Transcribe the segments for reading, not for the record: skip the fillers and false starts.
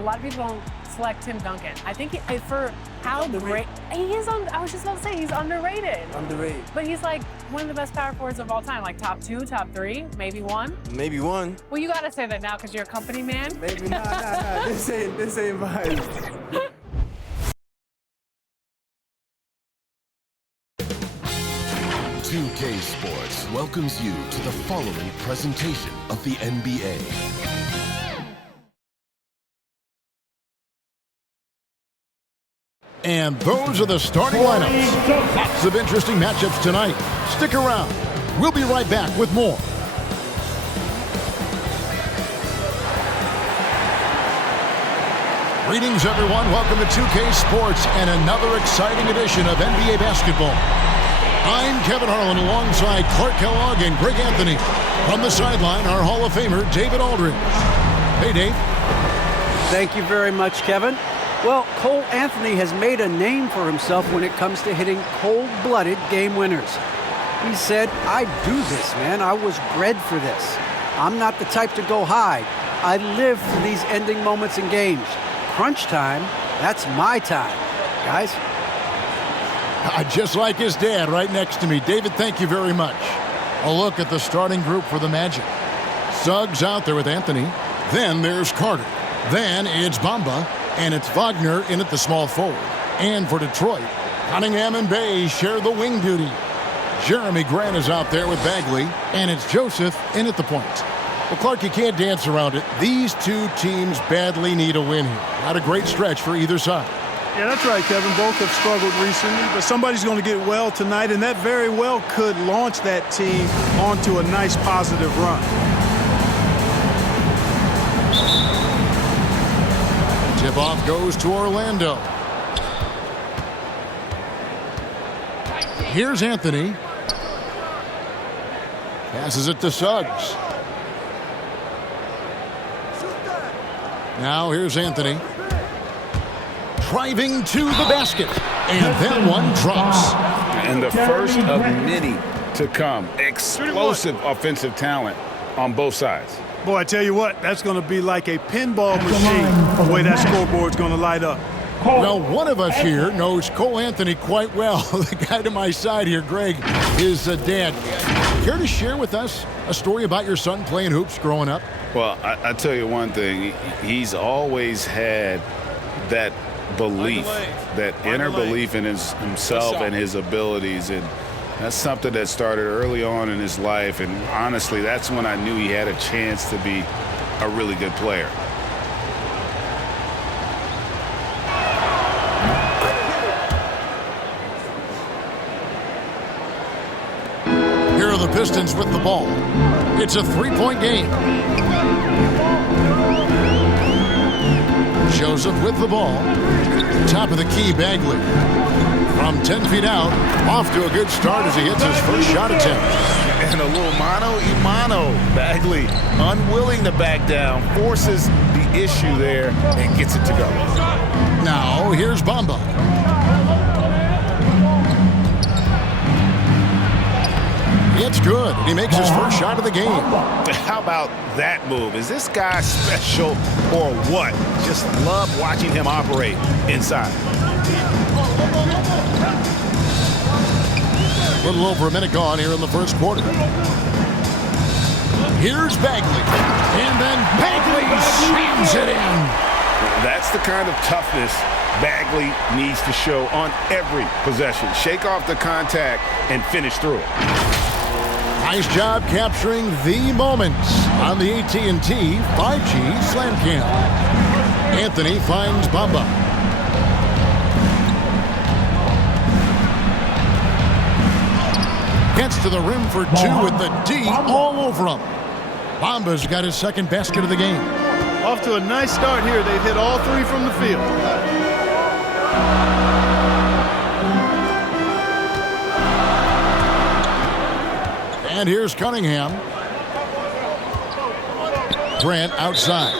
A lot of people don't select Tim Duncan. I think for how great he is I was just about to say he's underrated. Underrated. But he's like one of the best power forwards of all time, like top 2, top 3, maybe 1. Maybe 1. Well, you gotta say that now because you're a company man. Maybe nah. This ain't mine. 2K Sports welcomes you to the following presentation of the NBA. And those are the starting lineups. Lots of interesting matchups tonight. Stick around. We'll be right back with more. Greetings, everyone. Welcome to 2K Sports and another exciting edition of NBA basketball. I'm Kevin Harlan alongside Clark Kellogg and Greg Anthony. From the sideline, our Hall of Famer, David Aldridge. Hey, Dave. Thank you very much, Kevin. Well, Cole Anthony has made a name for himself when it comes to hitting cold-blooded game winners. He said, I do this, man. I was bred for this. I'm not the type to go hide. I live for these ending moments in games. Crunch time, that's my time. Guys? Just like his dad right next to me. David, thank you very much. A look at the starting group for the Magic. Suggs out there with Anthony. Then there's Carter. Then it's Bamba. And it's Wagner in at the small forward. And for Detroit, Cunningham and Bay share the wing duty. Jeremy Grant is out there with Bagley. And it's Joseph in at the point. Well, Clark, you can't dance around it. These two teams badly need a win here. Not a great stretch for either side. Yeah, that's right, Kevin. Both have struggled recently, but somebody's going to get well tonight, and that very well could launch that team onto a nice positive run. Tip-off goes to Orlando. Here's Anthony. Passes it to Suggs. Now here's Anthony. Driving to the basket. And that one drops. And the first of many to come. Explosive offensive talent on both sides. Boy, I tell you what, that's going to be like a pinball machine, the way that scoreboard's going to light up. Well, one of us here knows Cole Anthony quite well. The guy to my side here, Greg, is dad. Care to share with us a story about your son playing hoops growing up? Well, I tell you one thing. He's always had that belief, that inner belief in himself and his abilities. And that's something that started early on in his life. And honestly, that's when I knew he had a chance to be a really good player. Here are the Pistons with the ball. It's a three-point game. Joseph with the ball. Top of the key, Bagley. From 10 feet out, off to a good start as he hits his first shot attempt. And a little mano-a-mano. Bagley, unwilling to back down, forces the issue there and gets it to go. Now, here's Bamba. It's good. He makes his first shot of the game. How about that move? Is this guy special or what? Just love watching him operate inside. A little over a minute gone here in the first quarter. Here's Bagley. And then Bagley slams it in. That's the kind of toughness Bagley needs to show on every possession. Shake off the contact and finish through it. Nice job capturing the moments on the AT&T 5G Slam Cam. Anthony finds Bamba. Gets to the rim for two with the D all over him. Bamba's got his second basket of the game. Off to a nice start here. They've hit all three from the field. And here's Cunningham. Grant outside.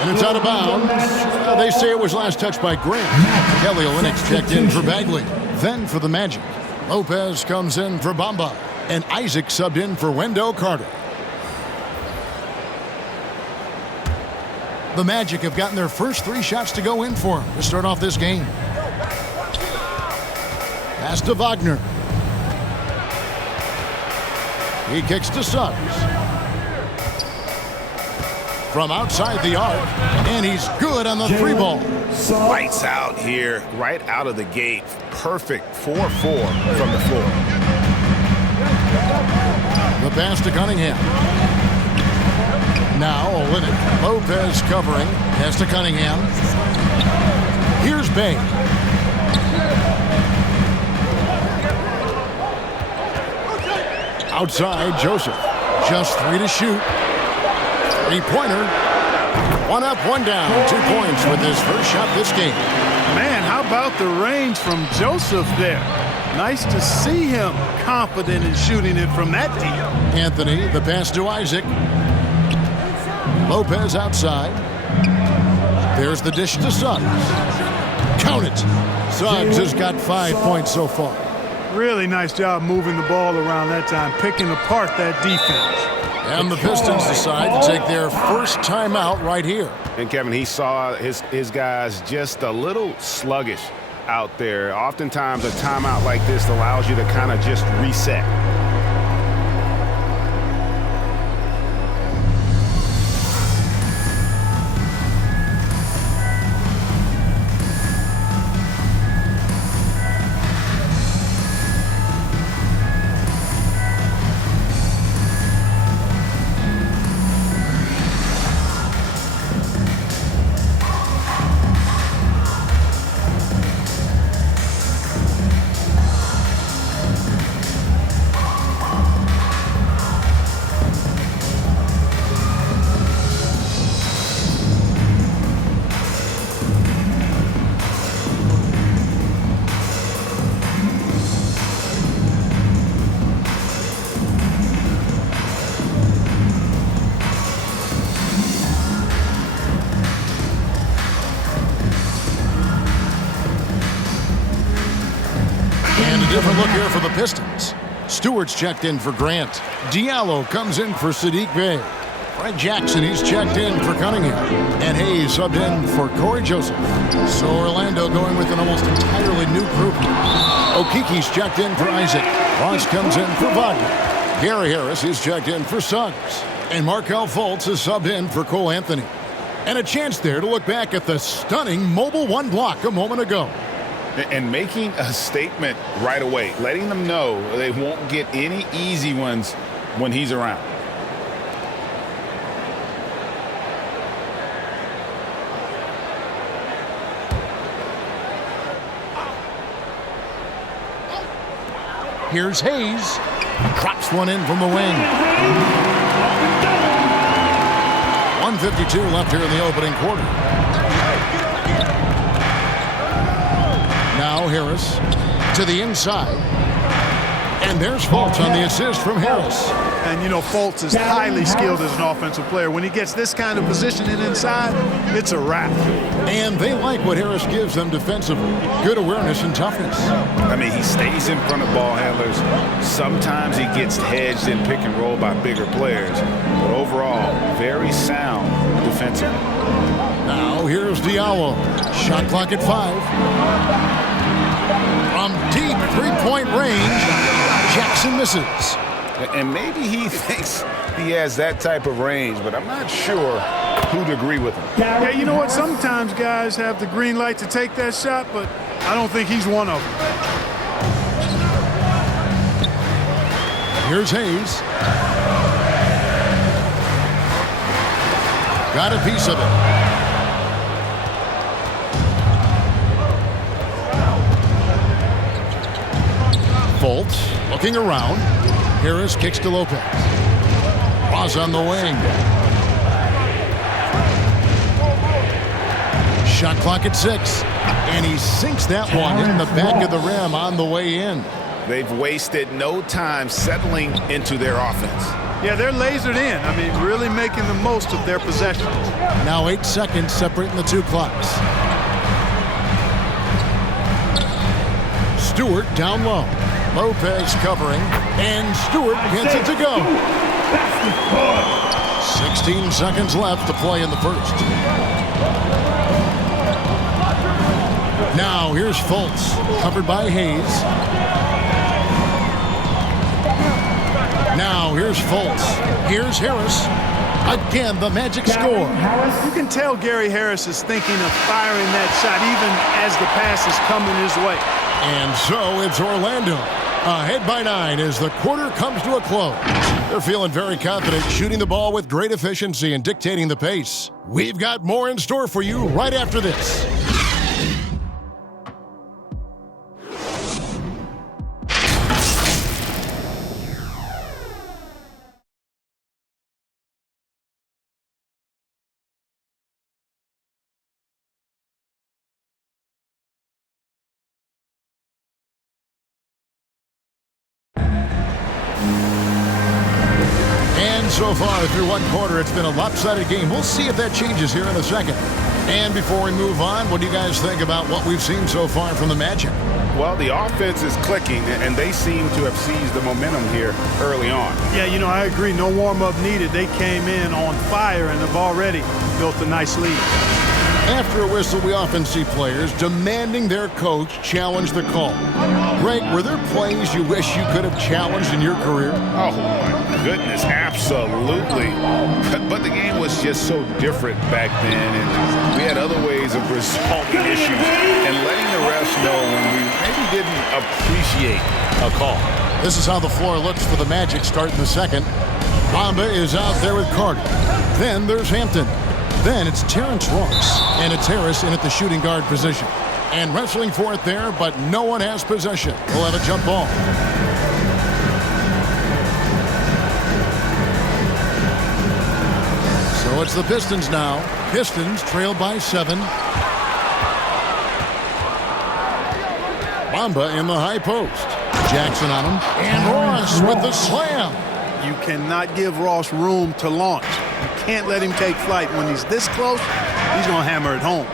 And it's out of bounds. They say it was last touched by Grant. Kelly Olynyk checked in for Bagley. Then for the Magic, Lopez comes in for Bamba. And Isaac subbed in for Wendell Carter. The Magic have gotten their first 3 shots to go in for them to start off this game. Pass to Wagner. He kicks to Suggs. From outside the arc, and he's good on the 3 ball. Lights out here, right out of the gate. Perfect 4-4 from the floor. The pass to Cunningham. Now Olynyk. Lopez covering. Pass to Cunningham. Here's Bay. Outside, Joseph. Just 3 to shoot. 3-pointer. 1 up, 1 down. 2 points with his first shot this game. Man, how about the range from Joseph there? Nice to see him confident in shooting it from that deep. Anthony, the pass to Isaac. Lopez outside. There's the dish to Suggs. Count it. Suggs has got 5 points so far. Really nice job moving the ball around that time, picking apart that defense. And the Pistons decide to take their first timeout right here. And Kevin, he saw his guys just a little sluggish out there. Oftentimes a timeout like this allows you to kind of just reset. Different look here for the Pistons. Stewart's checked in for Grant. Diallo comes in for Sadiq Bey. Fred Jackson, he's checked in for Cunningham. And Hayes subbed in for Corey Joseph. So Orlando going with an almost entirely new group. Okiki's checked in for Isaac. Ross comes in for Wagner. Gary Harris is checked in for Suggs. And Markelle Fultz is subbed in for Cole Anthony. And a chance there to look back at the stunning Mobile One block a moment ago. And making a statement right away, letting them know they won't get any easy ones when he's around. Here's Hayes. Drops one in from the wing. 1:52 left here in the opening quarter. Now Harris to the inside. And there's Fultz on the assist from Harris. And, you know, Fultz is highly skilled as an offensive player. When he gets this kind of positioning inside, it's a wrap. And they like what Harris gives them defensively. Good awareness and toughness. I mean, he stays in front of ball handlers. Sometimes he gets hedged in pick and roll by bigger players. But overall, very sound defensively. Now here's Diallo. Shot clock at 5. From deep three-point range, Jackson misses. And maybe he thinks he has that type of range, but I'm not sure who'd agree with him. Yeah, you know what? Sometimes guys have the green light to take that shot, but I don't think he's one of them. Here's Hayes. Got a piece of it. Fultz looking around. Harris kicks to Lopez. Ross on the wing. Shot clock at 6. And he sinks that one in the back of the rim on the way in. They've wasted no time settling into their offense. Yeah, they're lasered in. I mean, really making the most of their possessions. Now 8 seconds separating the two clocks. Stewart down low. Lopez covering, and Stewart gets it to go. 16 seconds left to play in the first. Now here's Fultz, covered by Hayes. Now here's Fultz. Here's Harris. Again, the Magic score. You can tell Gary Harris is thinking of firing that shot even as the pass is coming his way. And so it's Orlando. Ahead by 9 as the quarter comes to a close. They're feeling very confident, shooting the ball with great efficiency and dictating the pace. We've got more in store for you right after this. So far through one quarter, it's been a lopsided game. We'll see if that changes here in a second. And before we move on, what do you guys think about what we've seen so far from the Magic? Well, the offense is clicking, and they seem to have seized the momentum here early on. Yeah, I agree. No warm-up needed. They came in on fire and have already built a nice lead. After a whistle, we often see players demanding their coach challenge the call. Greg, were there plays you wish you could have challenged in your career? Oh, my goodness, absolutely. But the game was just so different back then, and we had other ways of resolving issues and letting the refs know when we maybe didn't appreciate a call. This is how the floor looks for the Magic start in the second. Bamba is out there with Carter. Then there's Hampton. Then it's Terrence Ross, and it's Harris in at the shooting guard position. And wrestling for it there, but no one has possession. We'll have a jump ball. So it's the Pistons now. Pistons trail by 7. Bamba in the high post. Jackson on him. And Ross with the slam. You cannot give Ross room to launch. You can't let him take flight. When he's this close, he's going to hammer it home.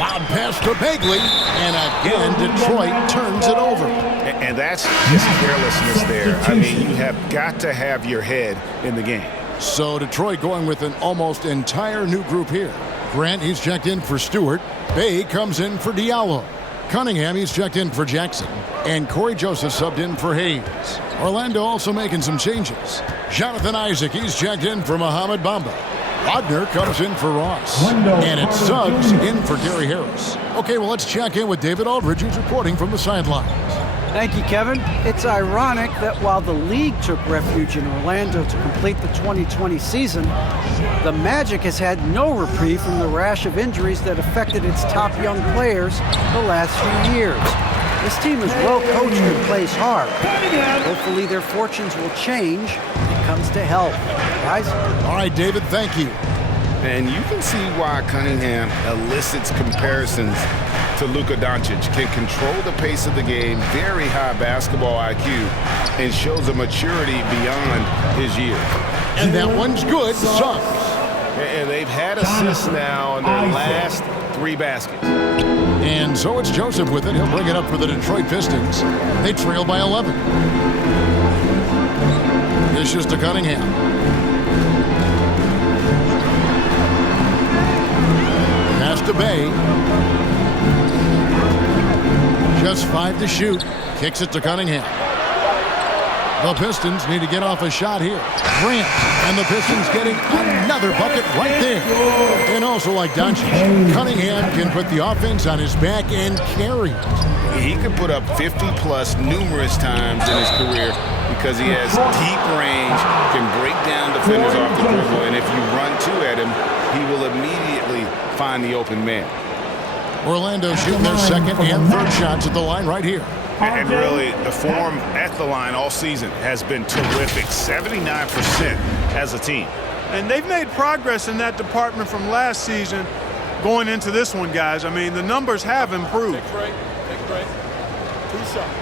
Loud pass to Bagley. And again, Detroit turns it over. And that's just carelessness there. I mean, you have got to have your head in the game. So Detroit going with an almost entire new group here. Grant, he's checked in for Stewart. Bay comes in for Diallo. Cunningham, he's checked in for Jackson. And Corey Joseph subbed in for Hayes. Orlando also making some changes. Jonathan Isaac, he's checked in for Mohamed Bamba. Wagner comes in for Ross. And it's Suggs in for Gary Harris. Okay, well, let's check in with David Aldridge, who's reporting from the sidelines. Thank you, Kevin. It's ironic that while the league took refuge in Orlando to complete the 2020 season, the Magic has had no reprieve from the rash of injuries that affected its top young players the last few years. This team is well coached and plays hard. Hopefully their fortunes will change when it comes to health. Guys? All right, David, thank you. And you can see why Cunningham elicits comparisons to Luka Doncic. Can control the pace of the game, very high basketball IQ, and shows a maturity beyond his years. And that one's good. Suggs. And they've had assists now on their last 3 baskets. And so it's Joseph with it. He'll bring it up for the Detroit Pistons. They trail by 11. Dishes to Cunningham. Pass to Bay. Just 5 to shoot. Kicks it to Cunningham. The Pistons need to get off a shot here. Grant, and the Pistons getting another bucket right there. And also like Doncic, Cunningham can put the offense on his back and carry it. He can put up 50-plus numerous times in his career because he has deep range, can break down defenders off the dribble, and if you run 2 at him, he will immediately find the open man. Orlando shooting their second and third shots at the line right here. And really, the form at the line all season has been terrific, 79% as a team. And they've made progress in that department from last season going into this one, guys. I mean, the numbers have improved. Take a break. 2 shots.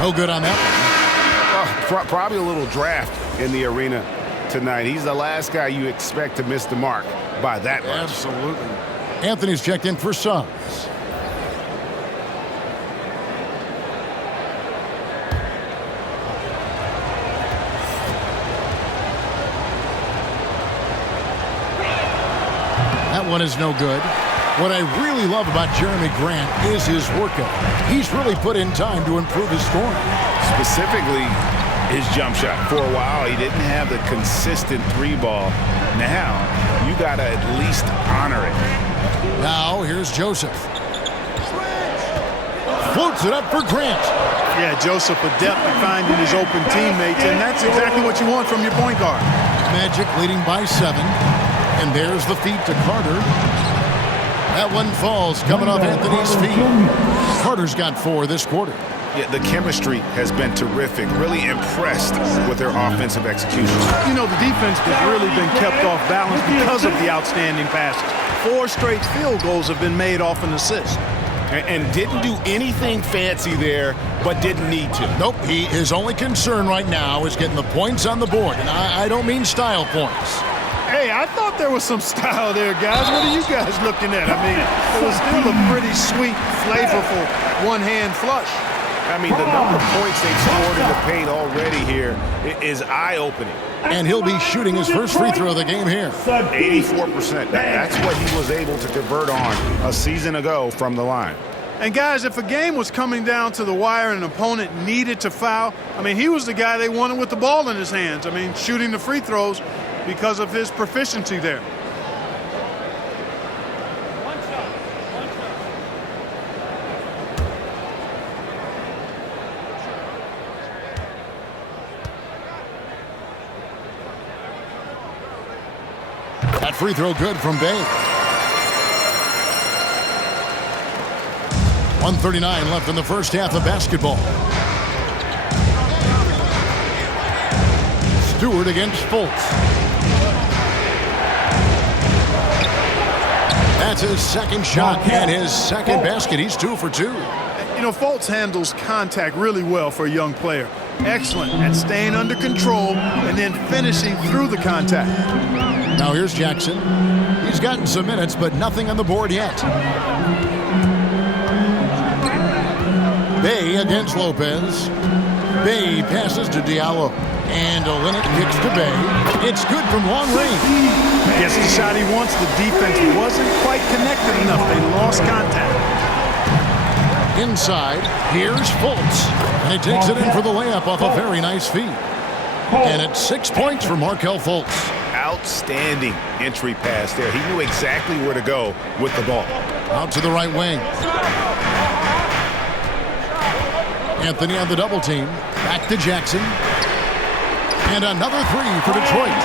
No good on that one. Probably a little draft in the arena tonight. He's the last guy you expect to miss the mark by that much. Absolutely. Anthony's checked in for Suggs. That one is no good. What I really love about Jeremy Grant is his workout. He's really put in time to improve his scoring. Specifically, his jump shot. For a while, he didn't have the consistent three ball. Now, you got to at least honor it. Now, here's Joseph. Floats it up for Grant. Yeah, Joseph adept at finding his open teammates, and that's exactly what you want from your point guard. Magic leading by 7. And there's the feed to Carter. That one falls coming off Anthony's feet. Carter's got 4 this quarter. Yeah, the chemistry has been terrific. Really impressed with their offensive execution. You know, the defense has really been kept off balance because of the outstanding passes. 4 straight field goals have been made off an assist. And didn't do anything fancy there, but didn't need to. Nope, his only concern right now is getting the points on the board. And I don't mean style points. Hey, I thought there was some style there, guys. What are you guys looking at? I mean, it was still a pretty sweet, flavorful one-hand flush. I mean, the number of points they've scored in the paint already here is eye-opening. And he'll be shooting his first free throw of the game here. 84%. That's what he was able to convert on a season ago from the line. And, guys, if a game was coming down to the wire and an opponent needed to foul, I mean, he was the guy they wanted with the ball in his hands. I mean, shooting the free throws because of his proficiency there. That free throw good from Bay. 1:39 left in the first half of basketball. Stewart against Fultz. That's his second shot and his second basket. He's 2 for 2. You know, Fultz handles contact really well for a young player. Excellent at staying under control and then finishing through the contact. Now here's Jackson. He's gotten some minutes, but nothing on the board yet. Bay against Lopez. Bay passes to Diallo. And Olynyk kicks to Bay. It's good from long range. Gets the shot he wants. The defense wasn't quite connected enough. They lost contact. Inside, here's Fultz. And he takes it in for the layup off a very nice feed. And it's 6 points for Markelle Fultz. Outstanding entry pass there. He knew exactly where to go with the ball. Out to the right wing. Anthony on the double team. Back to Jackson. And another 3 for Detroit.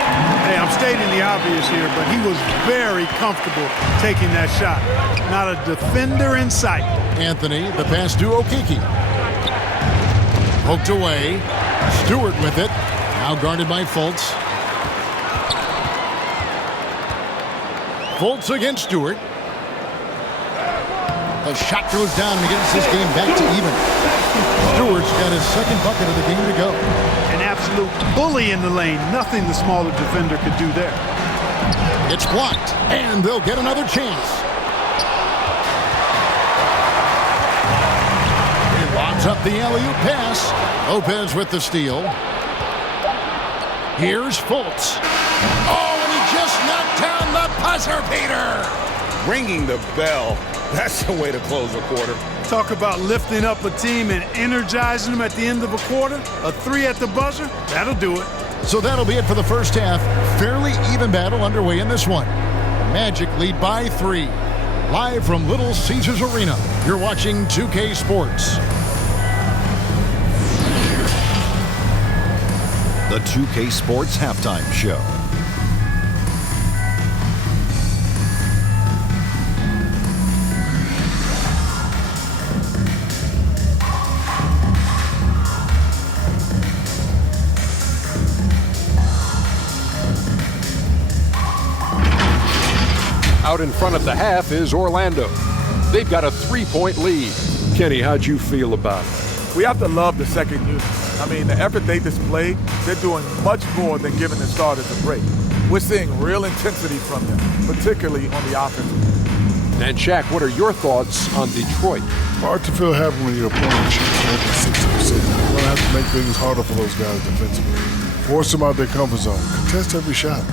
Hey, I'm stating the obvious here, but he was very comfortable taking that shot. Not a defender in sight. Anthony, the pass to Okeke. Poked away. Stewart with it. Now guarded by Fultz. Fultz against Stewart. The shot goes down and gets this game back to even. Stewart's got his second bucket of the game to go. An absolute bully in the lane. Nothing the smaller defender could do there. It's blocked, and they'll get another chance. He lobs up the alley-oop pass. Lopez with the steal. Here's Fultz. Oh, and he just knocked down the buzzer beater. Ringing the bell. That's the way to close a quarter. Talk about lifting up a team and energizing them at the end of a quarter. A 3 at the buzzer, that'll do it. So that'll be it for the first half. Fairly even battle underway in this one. Magic lead by 3. Live from Little Caesars Arena, you're watching 2K Sports. The 2K Sports Halftime Show. Out in front at the half is Orlando. They've got a 3-point lead. Kenny, how'd you feel about it? We have to love the second unit. I mean, the effort they displayed, they're doing much more than giving the starters a break. We're seeing real intensity from them, particularly on the offensive end. And Shaq, what are your thoughts on Detroit? Hard to feel happy when your opponent shoots more than 60%. You're going to have to make things harder for those guys defensively. Force them out their comfort zone. Contest every shot.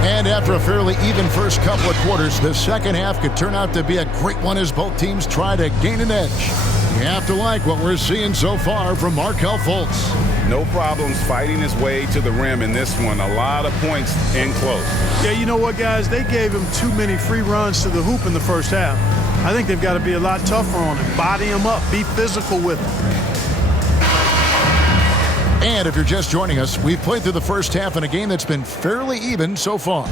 And after a fairly even first couple of quarters, the second half could turn out to be a great one as both teams try to gain an edge. You have to like what we're seeing so far from Markelle Fultz. No problems fighting his way to the rim in this one. A lot of points in close. Yeah, you know what, guys? They gave him too many free runs to the hoop in the first half. I think they've got to be a lot tougher on him. Body him up. Be physical with him. And if you're just joining us, we've played through the first half in a game that's been fairly even so far.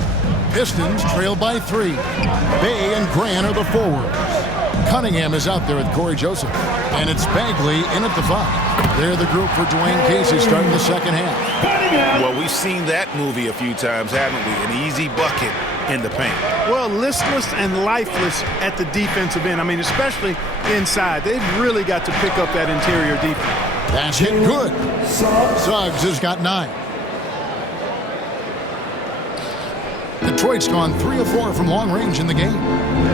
Pistons trail by 3. Bey and Grant are the forwards. Cunningham is out there with Corey Joseph. And it's Bagley in at the 5. They're the group for Dwayne Casey starting the second half. Well, we've seen that movie a few times, haven't we? An easy bucket in the paint. Well, listless and lifeless at the defensive end. I mean, especially inside. They've really got to pick up that interior defense. That's hit good. Suggs has got 9. Detroit's gone 3 of 4 from long range in the game.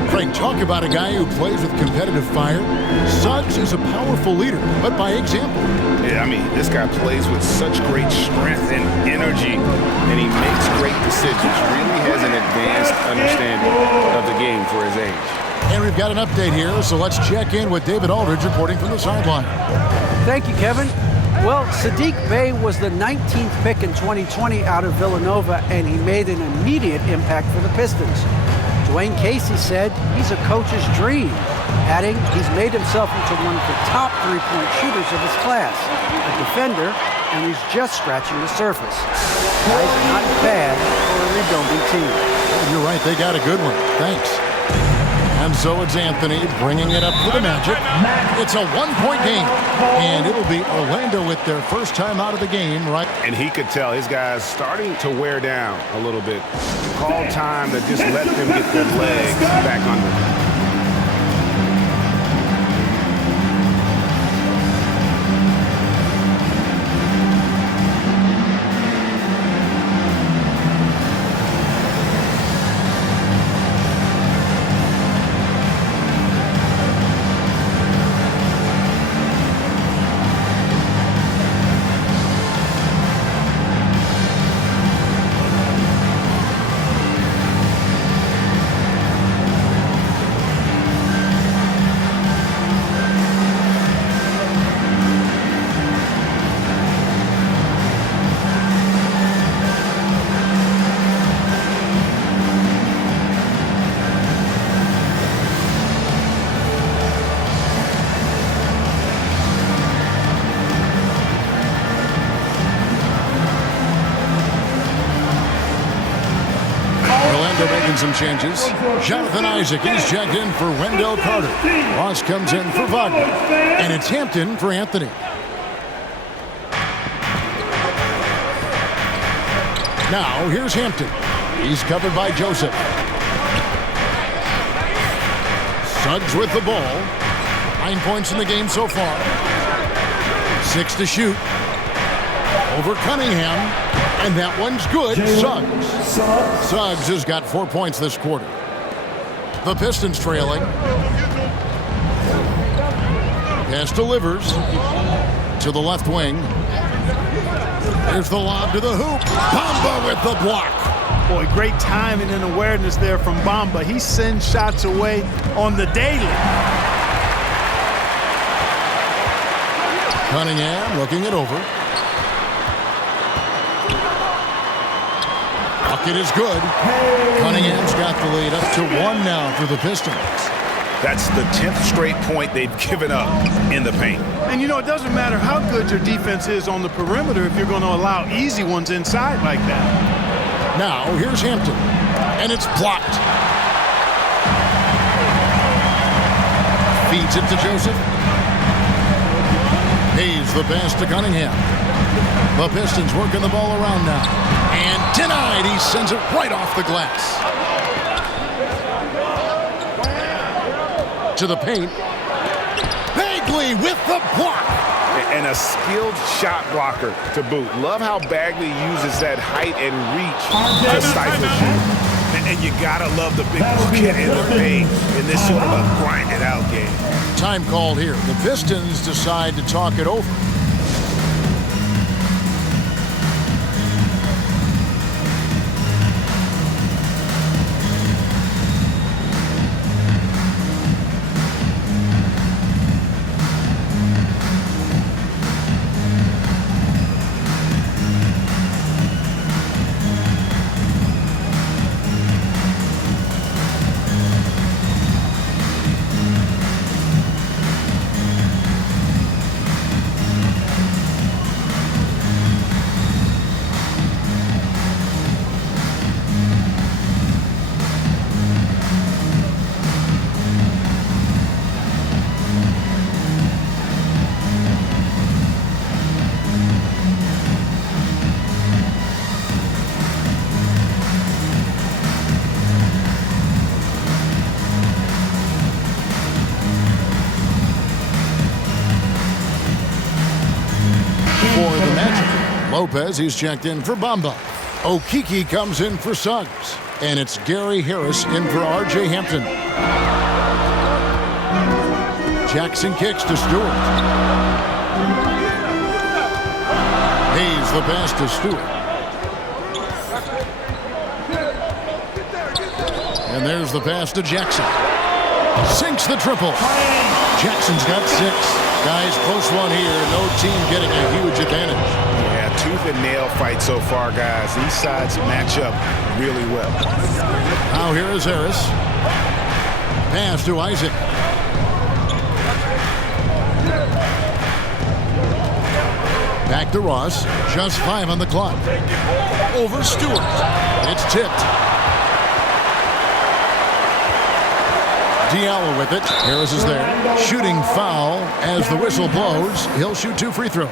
Frank, talk about a guy who plays with competitive fire. Suggs is a powerful leader, but by example. Yeah, I mean, this guy plays with such great strength and energy, and he makes great decisions. Really has an advanced understanding of the game for his age. And we've got an update here, so let's check in with David Aldridge reporting from the sideline. Thank you, Kevin. Well, Saddiq Bey was the 19th pick in 2020 out of Villanova, and he made an immediate impact for the Pistons. Dwayne Casey said he's a coach's dream, adding he's made himself into one of the top three-point shooters of his class, a defender, and he's just scratching the surface. Guy's not bad for a rebuilding team. You're right, they got a good one. Thanks. And so it's Anthony bringing it up for the Magic. It's a one-point game, and it'll be Orlando with their first time out of the game, right? And he could tell his guys starting to wear down a little bit. Call time to just let them get their legs back under them. Making some changes. Jonathan Isaac is checked in for Wendell Carter. Ross comes in for Wagner. And it's Hampton for Anthony. Now, here's Hampton. He's covered by Joseph. Suggs with the ball. 9 points in the game so far. 6 to shoot. Over Cunningham. And that one's good. Suggs. Suggs has got 4 points this quarter. The Pistons trailing. Pass delivers to the left wing. Here's the lob to the hoop. Bamba with the block. Boy, great timing and awareness there from Bamba. He sends shots away on the daily. Cunningham looking it over. Bucket is good. Cunningham's got the lead up to 1 now for the Pistons. That's the 10th straight point they've given up in the paint. And you know, it doesn't matter how good your defense is on the perimeter if you're going to allow easy ones inside like that. Now, here's Hampton. And it's blocked. Feeds it to Joseph. Hayes the pass to Cunningham. The Pistons working the ball around now. And denied. He sends it right off the glass. to the paint. Bagley with the block. And a skilled shot blocker to boot. Love how Bagley uses that height and reach to stifle shoot. And you gotta love the big bucket in the paint in this sort of a grind it out game. Time called here. The Pistons decide to talk it over. Lopez, he's checked in for Bamba. Okeke comes in for Suggs. And it's Gary Harris in for R.J. Hampton. Jackson kicks to Stewart. Hayes the pass to Stewart. And there's the pass to Jackson. Sinks the triple. Jackson's got 6. Guys, close one here. No team getting a huge advantage. Yeah, tooth and nail fight so far, guys. These sides match up really well. Now here is Harris. Pass to Isaac. Back to Ross. Just 5 on the clock. Over Stewart. It's tipped. Diallo with it. Harris is there. Shooting foul as the whistle blows. He'll shoot 2 free throws.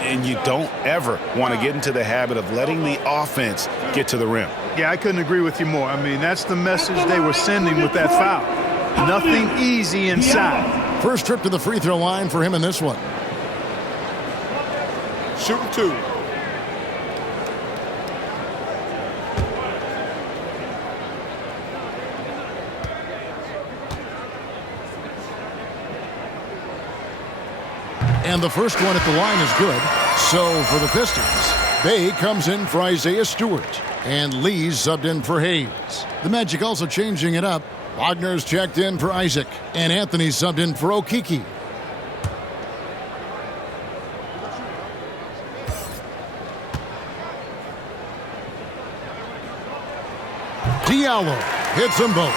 And you don't ever want to get into the habit of letting the offense get to the rim. Yeah, I couldn't agree with you more. I mean, that's the message they were sending with that foul. Nothing easy inside. First trip to the free throw line for him in this one. Shooting 2. And the first one at the line is good. So for the Pistons, Bay comes in for Isaiah Stewart. And Lee's subbed in for Hayes. The Magic also changing it up. Wagner's checked in for Isaac. And Anthony subbed in for Okeke. Diallo hits them both.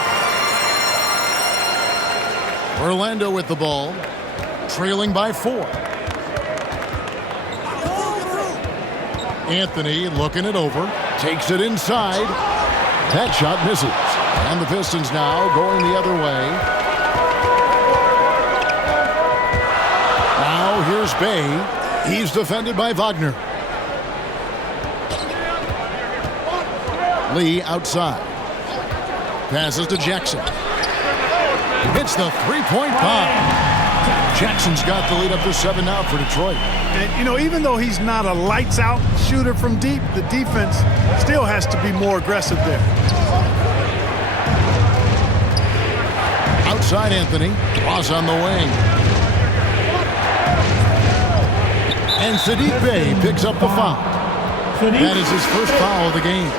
Orlando with the ball. Trailing by 4. Anthony looking it over. Takes it inside. That shot misses. And the Pistons now going the other way. Now here's Bay. He's defended by Wagner. Lee outside. Passes to Jackson. Hits the three-point bomb. Jackson's got the lead up to 7 now for Detroit. And, you know, even though he's not a lights-out shooter from deep, the defense still has to be more aggressive there. Outside Anthony. Ross on the wing. And Saddiq Bey picks up the foul. That is his first foul of the game.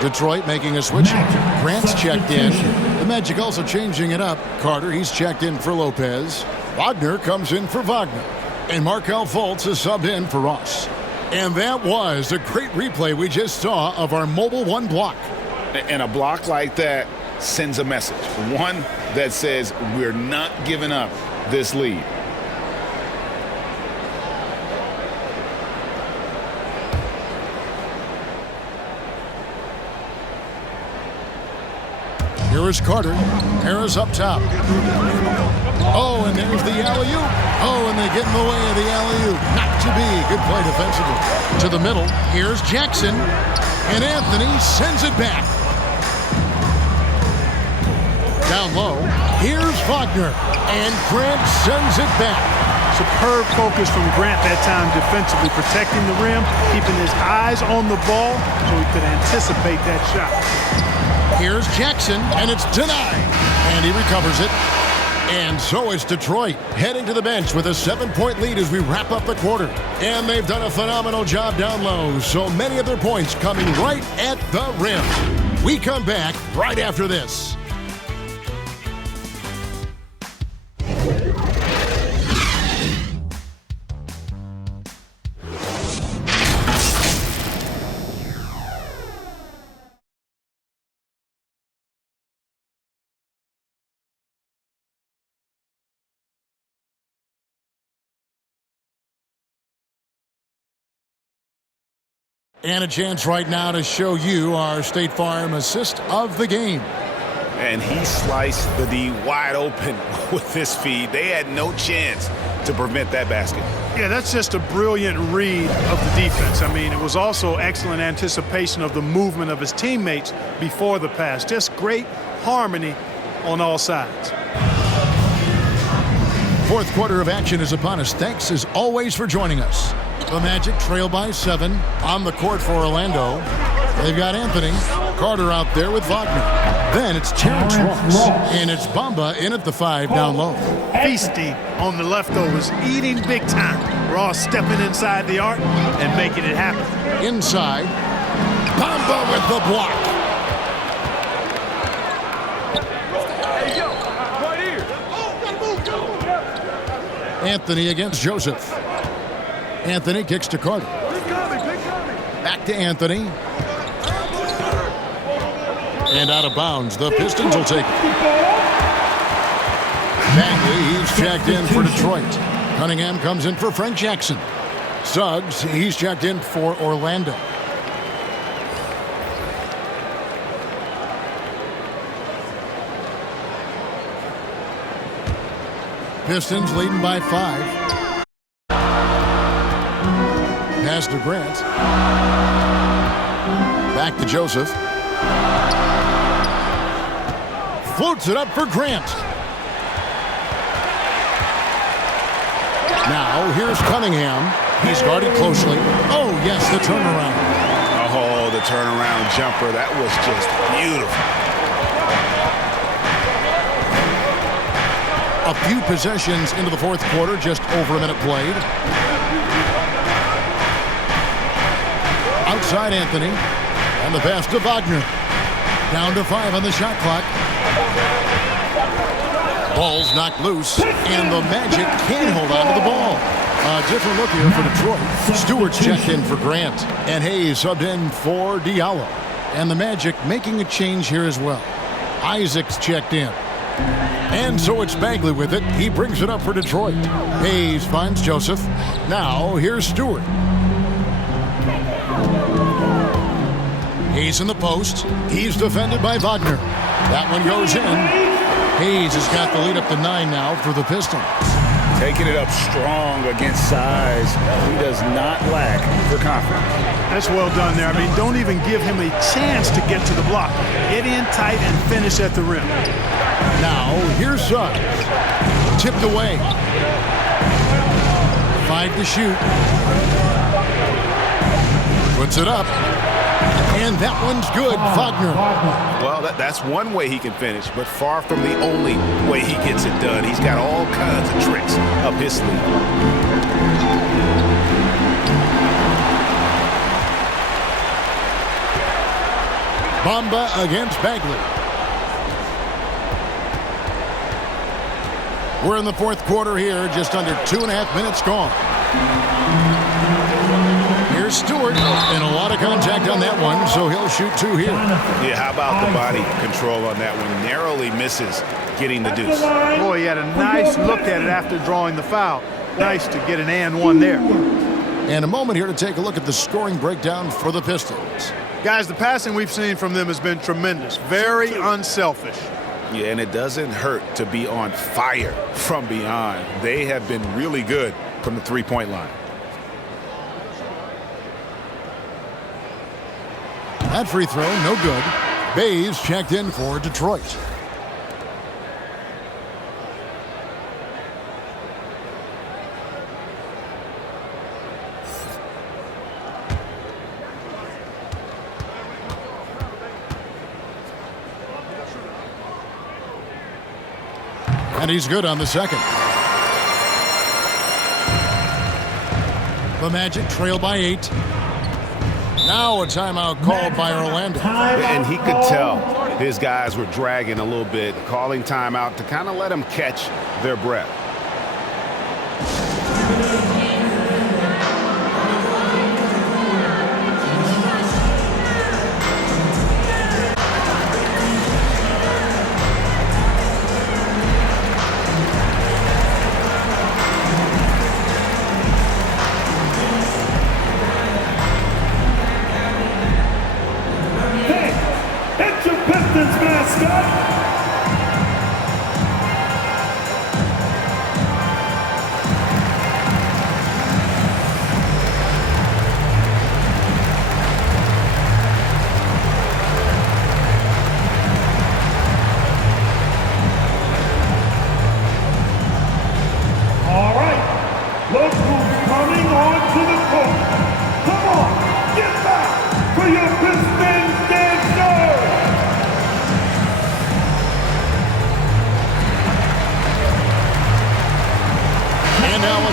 Detroit making a switch. Grant's checked in. The Magic also changing it up. Carter, he's checked in for Lopez. Wagner comes in for Wagner. And Markelle Fultz is subbed in for Ross. And that was a great replay we just saw of our Mobile One block. And a block like that sends a message. One that says we're not giving up this lead. Here is Carter. Harris up top. Oh, and there's the alley-oop. Oh, and they get in the way of the alley-oop. Not to be. Good play defensively. To the middle. Here's Jackson. And Anthony sends it back. Down low. Here's Wagner, and Grant sends it back. Superb focus from Grant that time defensively, protecting the rim, keeping his eyes on the ball so he could anticipate that shot. Here's Jackson, and it's denied. And he recovers it. And so it's Detroit heading to the bench with a 7-point lead as we wrap up the quarter. And they've done a phenomenal job down low, so many of their points coming right at the rim. We come back right after this. And a chance right now to show you our State Farm assist of the game. And he sliced the D wide open with his feed. They had no chance to prevent that basket. Yeah, that's just a brilliant read of the defense. I mean, it was also excellent anticipation of the movement of his teammates before the pass. Just great harmony on all sides. Fourth quarter of action is upon us. Thanks as always for joining us. The Magic trail by 7 on the court for Orlando. They've got Anthony Carter out there with Wagner. Then it's Terrence Ross, and it's Bamba in at the 5 down low. Feasting on the leftovers, eating big time. Ross stepping inside the arc and making it happen. Inside, Bamba with the block. Anthony against Joseph. Anthony kicks to Carter. Back to Anthony. And out of bounds. The Pistons will take it. Bagley, he's checked in for Detroit. Cunningham comes in for Frank Jackson. Suggs, he's checked in for Orlando. Pistons leading by 5. Pass to Grant. Back to Joseph. Floats it up for Grant. Now here's Cunningham. He's guarded closely. Oh, yes, the turnaround. Oh, the turnaround jumper. That was just beautiful. A few possessions into the fourth quarter, just over a minute played. Outside Anthony, and the pass to Wagner. Down to 5 on the shot clock. Ball's knocked loose, and the Magic can't hold on to the ball. A different look here for Detroit. Stewart's checked in for Grant, and Hayes subbed in for Diallo. And the Magic making a change here as well. Isaac's checked in. And so it's Bagley with it. He brings it up for Detroit. Hayes finds Joseph. Now here's Stewart. Hayes in the post. He's defended by Wagner. That one goes in. Hayes has got the lead up to 9 now for the Pistons. Taking it up strong against size. He does not lack for confidence. That's well done there. I mean, don't even give him a chance to get to the block. Get in tight and finish at the rim. Now, here's Suggs. Tipped away. 5 to shoot. Puts it up. And that one's good, Wagner. Well, that's one way he can finish, but far from the only way he gets it done. He's got all kinds of tricks up his sleeve. Bamba against Bagley. We're in the fourth quarter here, just under 2.5 minutes gone. Here's Stewart, and a lot of contact on that one, so he'll shoot 2 here. Yeah, how about the body control on that one? Narrowly misses getting the deuce. Boy, he had a nice look at it after drawing the foul. Nice to get an and one there. And a moment here to take a look at the scoring breakdown for the Pistons. Guys, the passing we've seen from them has been tremendous. Very unselfish. Yeah, and it doesn't hurt to be on fire from beyond. They have been really good from the three-point line. That free throw, no good. Bays checked in for Detroit. And he's good on the second. The Magic trail by 8. Now a timeout called by Orlando. And he could tell his guys were dragging a little bit, calling timeout to kind of let them catch their breath.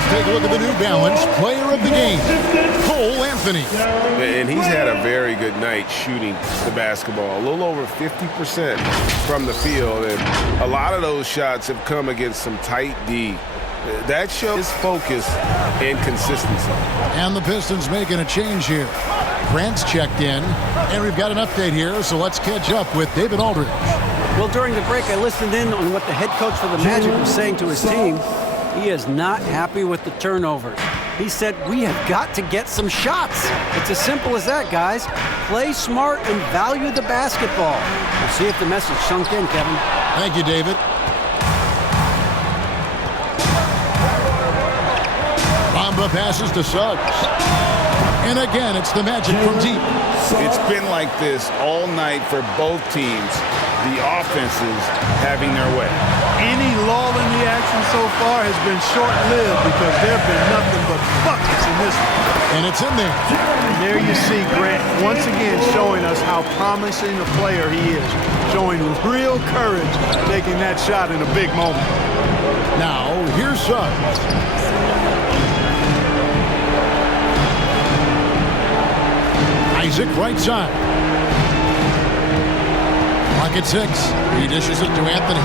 Take a look at the New Balance Player of the Game, Cole Anthony. And he's had a very good night shooting the basketball, a little over 50% from the field, and a lot of those shots have come against some tight D. That shows focus and consistency. And the Pistons making a change here. Grant's checked in, and we've got an update here, so let's catch up with David Aldridge. Well, during the break, I listened in on what the head coach for the Magic was saying to his team. He is not happy with the turnovers. He said, we have got to get some shots. It's as simple as that, guys. Play smart and value the basketball. We'll see if the message sunk in, Kevin. Thank you, David. Bamba passes to Suggs. And again, it's the Magic from deep. It's been like this all night for both teams. The offenses having their way. Any lull in the action so far has been short-lived because there have been nothing but buckets in this one. And it's in there. And there you see Grant once again showing us how promising a player he is. Showing real courage taking that shot in a big moment. Now, here's Suggs. Isaac right side. Clock at 6. He dishes it to Anthony.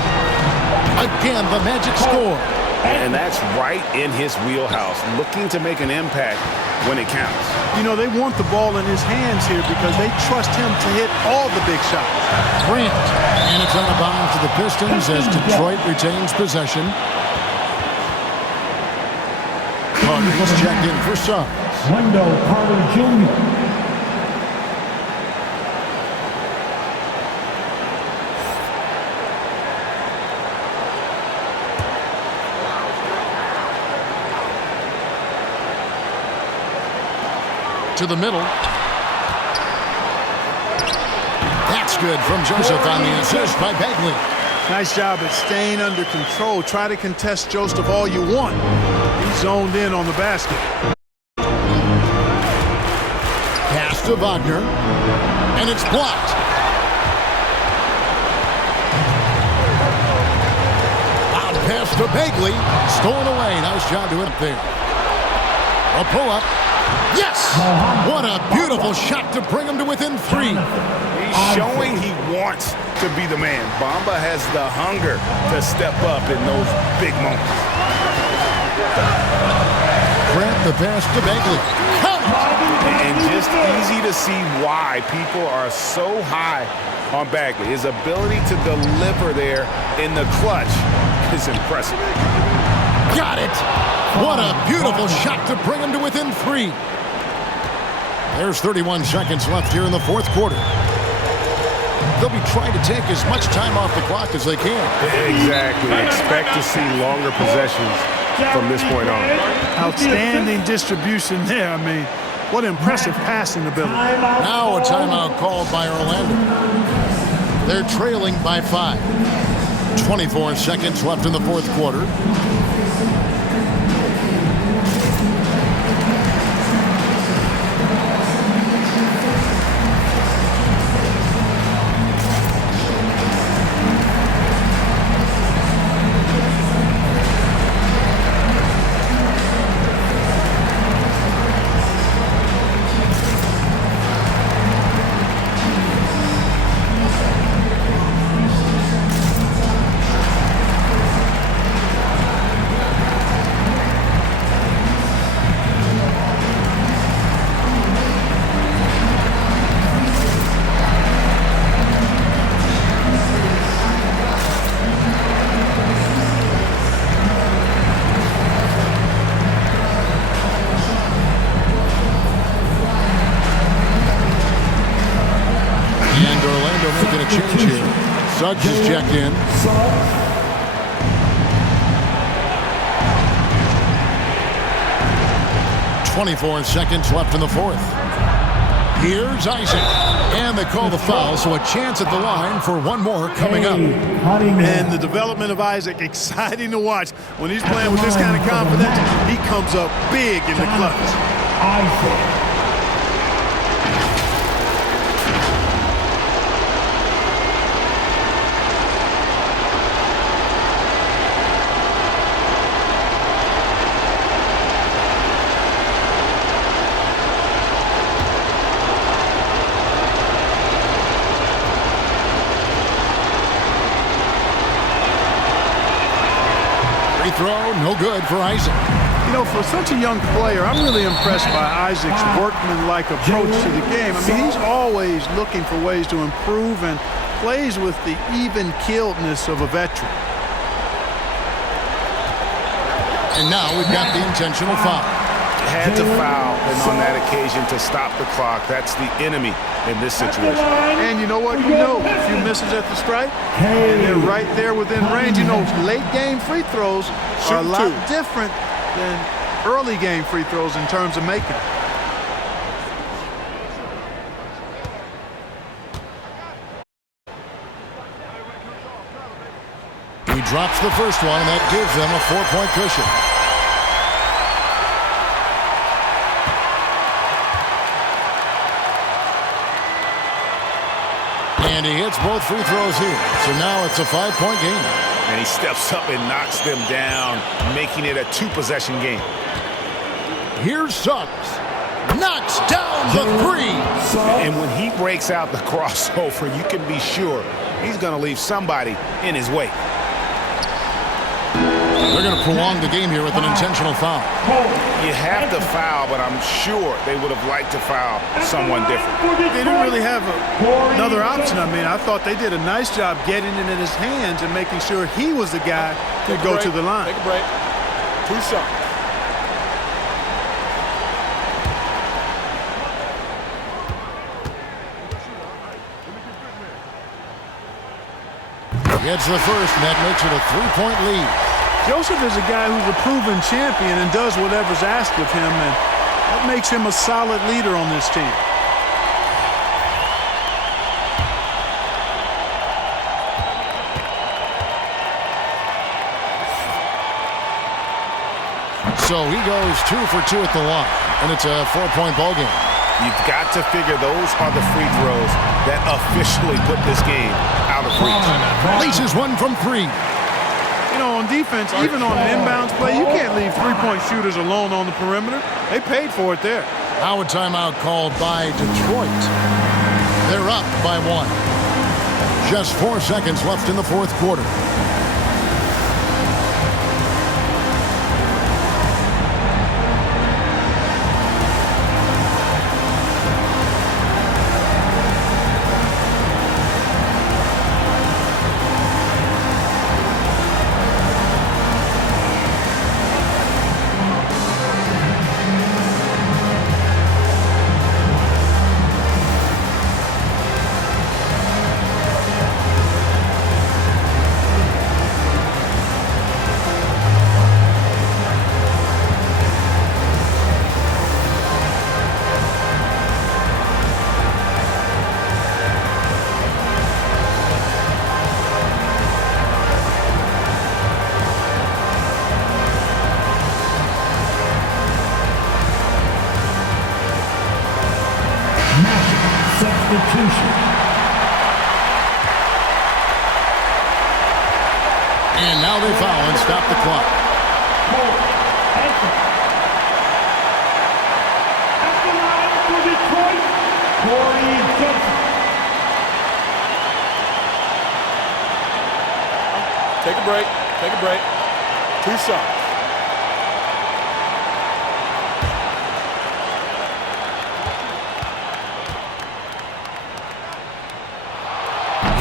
Again, the Magic score. And that's right in his wheelhouse, looking to make an impact when it counts. You know, they want the ball in his hands here because they trust him to hit all the big shots. Grant. And it's out of bounds to the Pistons as Detroit retains possession. Carter's checked in for Suggs. Wendell Carter Jr. To the middle. That's good from Joseph on the assist by Bagley. Nice job at staying under control. Try to contest Joseph all you want. He's zoned in on the basket. Pass to Wagner. And it's blocked. Out pass to Bagley. Stolen away. Nice job to it there. A pull-up. Yes! What a beautiful shot to bring him to within 3. He's showing he wants to be the man. Bamba has the hunger to step up in those big moments. Grant the pass to Bagley. And just easy to see why people are so high on Bagley. His ability to deliver there in the clutch is impressive. Got it! What a beautiful shot to bring him to within 3. There's 31 seconds left here in the fourth quarter. They'll be trying to take as much time off the clock as they can. Exactly. Expect to see longer possessions from this point on. Outstanding distribution there. I mean, what impressive passing ability. Now a timeout called by Orlando. They're trailing by 5. 24 seconds left in the fourth quarter. Suggs is checked in. 24 seconds left in the fourth. Here's Isaac. And they call the foul, so a chance at the line for one more coming up. And the development of Isaac, exciting to watch. When he's playing with this kind of confidence, he comes up big in the clutch. Isaac. Throw, no good for Isaac. You know, for such a young player, I'm really impressed by Isaac's workman-like approach to the game. I mean, he's always looking for ways to improve and plays with the even-keeledness of a veteran. And now we've got the intentional foul. Had to foul, and on that occasion to stop the clock. That's the enemy in this situation. And you know what? You know, a few misses at the stripe, and they're right there within range. You know, late game free throws are a lot different than early game free throws in terms of making them. He drops the first one, and that gives them a 4-point cushion. And he hits both free throws here. So now it's a 5-point game. And he steps up and knocks them down, making it a 2-possession game. Here's Suggs. Knocks down the three. And when he breaks out the crossover, you can be sure he's going to leave somebody in his way. They're going to prolong the game here with an intentional foul. You have to foul, but I'm sure they would have liked to foul someone different. They didn't really have another option. I mean, I thought they did a nice job getting it in his hands and making sure he was the guy to go to the line. Take a break. 2 shots. Gets the first, and that makes it a 3-point lead. Joseph is a guy who's a proven champion and does whatever's asked of him, and that makes him a solid leader on this team. So he goes 2 for 2 at the line, and it's a 4-point ball game. You've got to figure those are the free throws that officially put this game out of reach. Laces one from 3. You know, on defense, even on an inbounds play, you can't leave three-point shooters alone on the perimeter. They paid for it there. Now a timeout called by Detroit. They're up by 1. Just 4 seconds left in the fourth quarter. And now they foul and stop the clock. At the line for Detroit, Corey Joseph. Take a break. Take a break. 2 shots.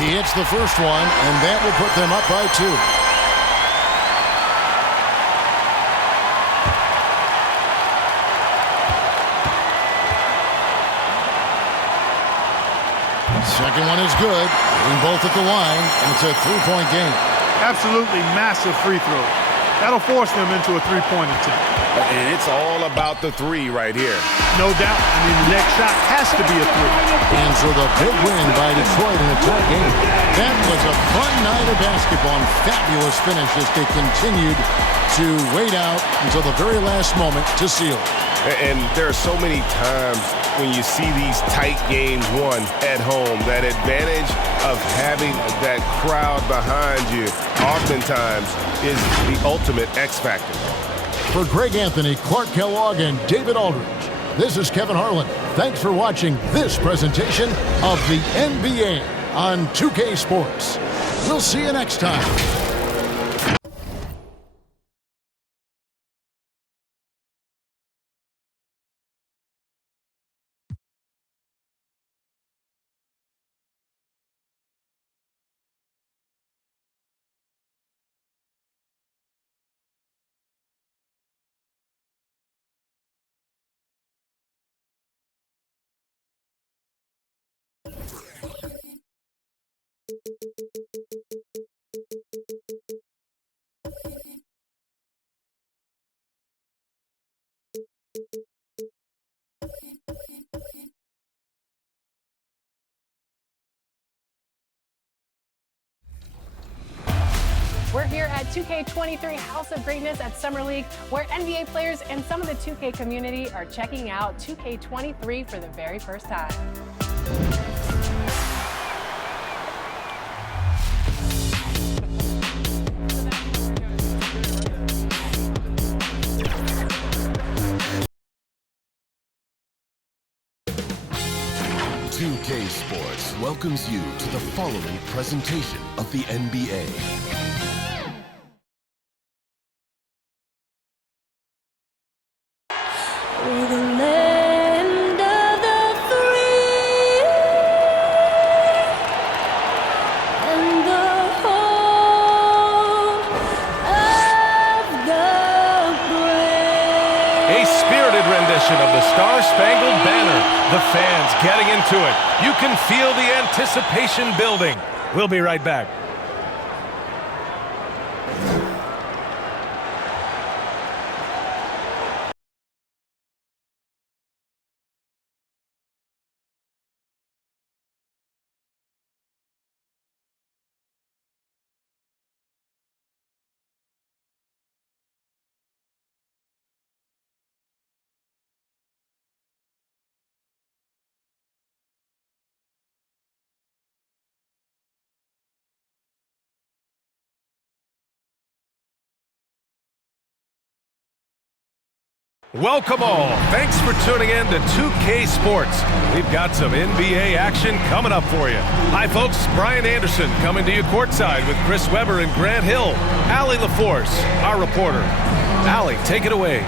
He hits the first one, and that will put them up by 2. Second one is good. Being both at the line, and it's a three-point game. Absolutely massive free throw. That'll force them into a three-point attempt. And it's all about the three right here. No doubt. I mean, the next shot has to be a three. And so the big win by Detroit in a tight game. That was a fun night of basketball and fabulous finish as they continued to wait out until the very last moment to seal it. And there are so many times when you see these tight games won at home, that advantage of having that crowd behind you oftentimes is the ultimate X factor. For Greg Anthony, Clark Kellogg, and David Aldridge, this is Kevin Harlan. Thanks for watching this presentation of the NBA on 2K Sports. We'll see you next time. We're here at 2K23 House of Greatness at Summer League, where NBA players and some of the 2K community are checking out 2K23 for the very first time. K Sports welcomes you to the following presentation of the NBA. We're the land of the free and the home of the brave. A spirited rendition of the Star-Spangled Banner. The fans getting into it. You can feel the anticipation building. We'll be right back. Welcome all. Thanks for tuning in to 2K Sports. We've got some NBA action coming up for you. Hi, folks. Brian Anderson coming to you courtside with Chris Webber and Grant Hill. Allie LaForce, our reporter. Allie, take it away.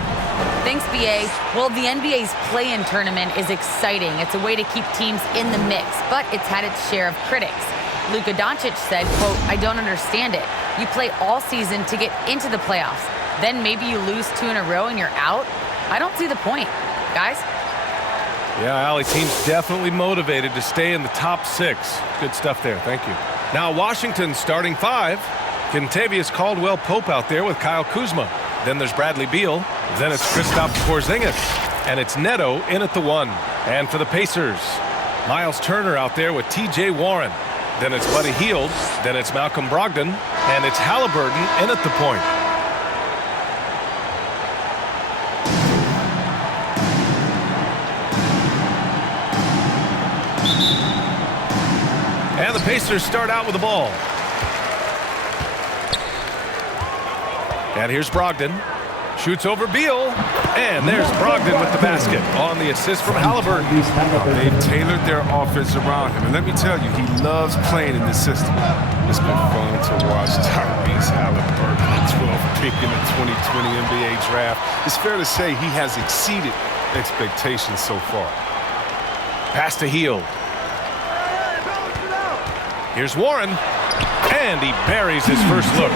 Thanks, BA. Well, the NBA's play-in tournament is exciting. It's a way to keep teams in the mix, but it's had its share of critics. Luka Doncic said, quote, "I don't understand it. You play all season to get into the playoffs. Then maybe you lose 2 in a row and you're out? I don't see the point." Guys? Yeah, Allie, team's definitely motivated to stay in the top 6. Good stuff there. Thank you. Now, Washington's starting 5. Kentavious Caldwell-Pope out there with Kyle Kuzma. Then there's Bradley Beal. Then it's Kristaps Porzingis. And it's Neto in at the 1. And for the Pacers, Miles Turner out there with T.J. Warren. Then it's Buddy Hield. Then it's Malcolm Brogdon. And it's Halliburton in at the point. And the Pacers start out with the ball. And here's Brogdon. Shoots over Beal. And there's Brogdon with the basket on the assist from Halliburton. They've tailored their offense around him. And let me tell you, he loves playing in this system. It's been fun to watch Tyrese Halliburton, the 12th pick in the 2020 NBA draft. It's fair to say he has exceeded expectations so far. Pass to Hield. Here's Warren, and he buries his first look.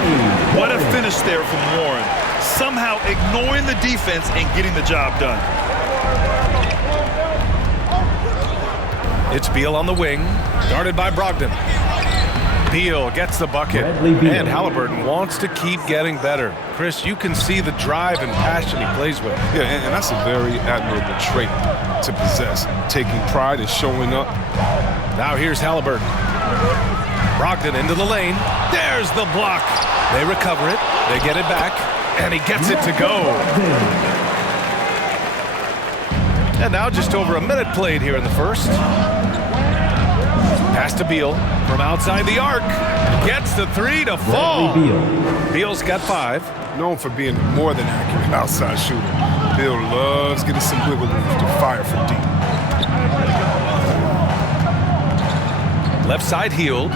What a finish there from Warren. Somehow ignoring the defense and getting the job done. It's Beal on the wing, guarded by Brogdon. Beal gets the bucket, and Halliburton wants to keep getting better. Chris, you can see the drive and passion he plays with. Yeah, and that's a very admirable trait to possess, taking pride in showing up. Now here's Halliburton. Brogdon into the lane. There's the block. They recover it. They get it back, and he gets it to go. And now just over a minute played here in the first. Pass to Beal from outside the arc. Gets the three to fall. Beal's got 5. Known for being more than accurate outside shooter, Beal loves getting some wiggle room to fire from deep. Left side Hield.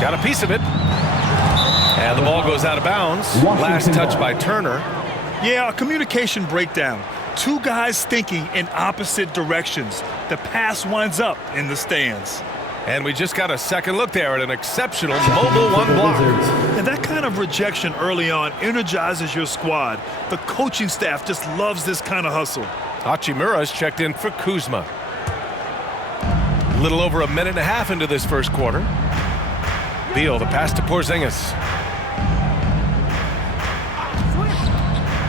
Got a piece of it. And the ball goes out of bounds. Last touch by Turner. Yeah, a communication breakdown. 2 guys thinking in opposite directions. The pass winds up in the stands. And we just got a second look there at an exceptional mobile 1 block. And that kind of rejection early on energizes your squad. The coaching staff just loves this kind of hustle. Hachimura's checked in for Kuzma. A little over a minute and a half into this first quarter. Beal, the pass to Porzingis.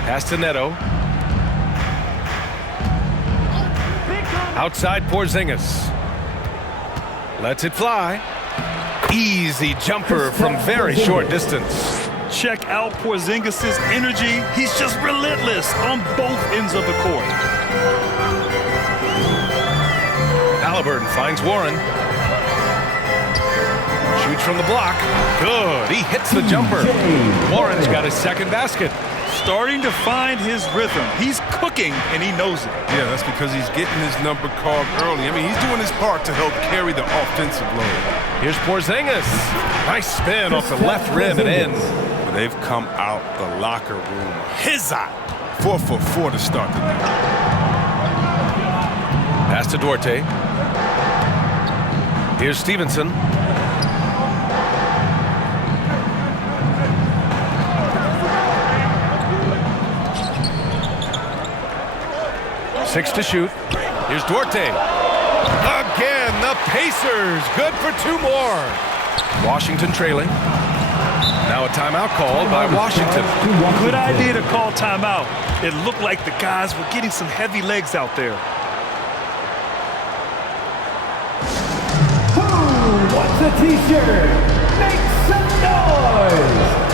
Pass to Neto. Outside Porzingis. Lets it fly. Easy jumper from very short distance. Check out Porzingis' energy. He's just relentless on both ends of the court. Halliburton finds Warren. Shoots from the block. Good. He hits the jumper. Warren's got his second basket. Starting to find his rhythm. He's cooking, and he knows it. Yeah, that's because he's getting his number called early. I mean, he's doing his part to help carry the offensive load. Here's Porzingis. Nice spin off the left rim and in. But they've come out the locker room. His eye. 4 for 4 to start the night. Pass to Duarte. Here's Stevenson. Six to shoot. Here's Duarte. Again, the Pacers. Good for 2 more. Washington trailing. Now a timeout called by Washington. Good idea to call timeout. It looked like the guys were getting some heavy legs out there. Who wants a t-shirt? Make some noise!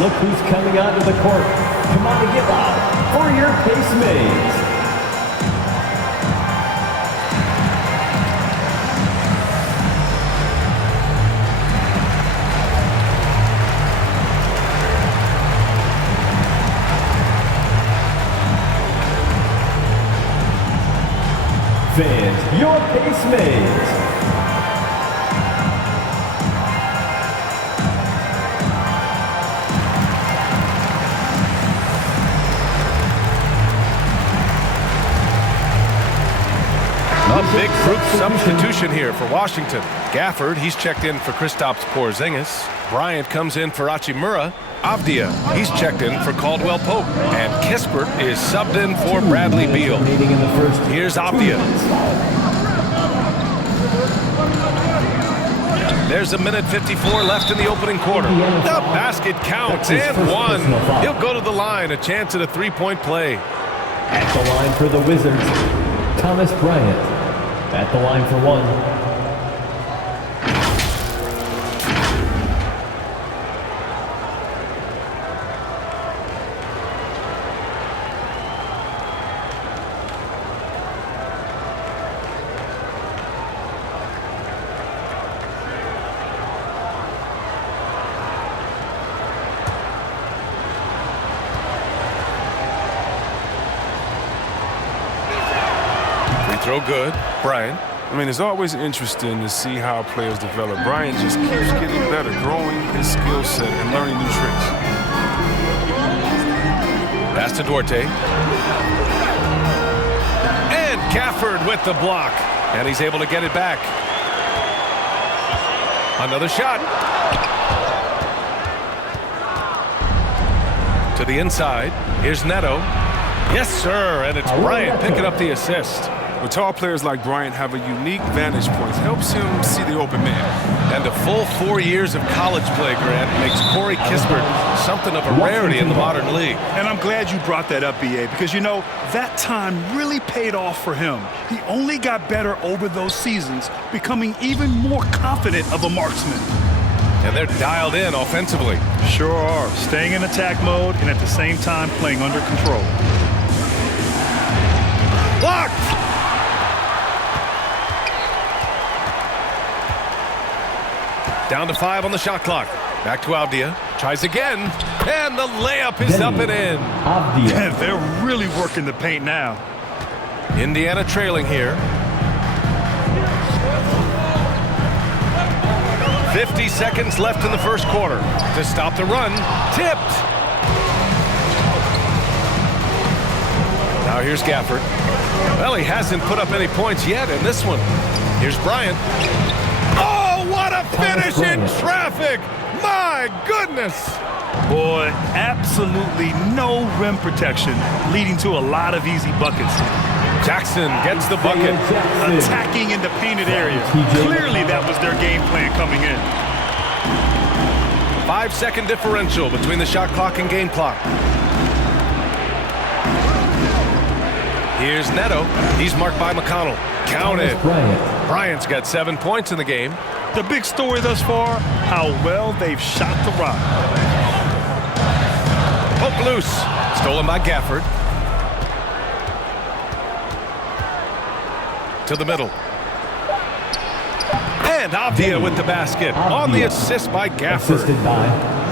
Look who's coming onto the court. Come on and give up for your Pace Mates. Fans, your Pace Mates. A big group substitution here for Washington. Gafford, he's checked in for Kristaps Porzingis. Bryant comes in for Hachimura. Avdia, he's checked in for Caldwell Pope. And Kispert is subbed in for Bradley Beal. Here's Avdia. There's a minute 54 left in the opening quarter. The basket counts and 1. He'll go to the line, a chance at a 3-point play. At the line for the Wizards, Thomas Bryant. At the line for 1. Throw good. Bryant. I mean, it's always interesting to see how players develop. Bryant just keeps getting better, growing his skill set and learning new tricks. Pass to Duarte. And Gafford with the block. And he's able to get it back. Another shot. To the inside. Here's Neto. Yes, sir. And it's Bryant picking up the assist. Well, tall players like Bryant have a unique vantage point. Helps him see the open man. And a full 4 years of college play, Grant, makes Corey Kispert something of a rarity in the modern league. And I'm glad you brought that up, B.A., because, you know, that time really paid off for him. He only got better over those seasons, becoming even more confident of a marksman. And they're dialed in offensively. Sure are. Staying in attack mode and at the same time playing under control. Blocked! Down to 5 on the shot clock. Back to Avdia. Tries again. And the layup is up and in. Avdia. They're really working the paint now. Indiana trailing here. 50 seconds left in the first quarter. To stop the run. Tipped. Now here's Gafford. Well, he hasn't put up any points yet in this one. Here's Bryant. Oh, what a finish in traffic! My goodness! Boy, absolutely no rim protection, leading to a lot of easy buckets. Jackson gets the bucket. Attacking in the painted area. Clearly that was their game plan coming in. 5-second differential between the shot clock and game clock. Here's Neto. He's marked by McConnell. Counted. Bryant's got 7 points in the game. The big story thus far, how well they've shot the rock. Poke loose. Stolen by Gafford. To the middle. And Avdia with the basket. On the assist by Gafford.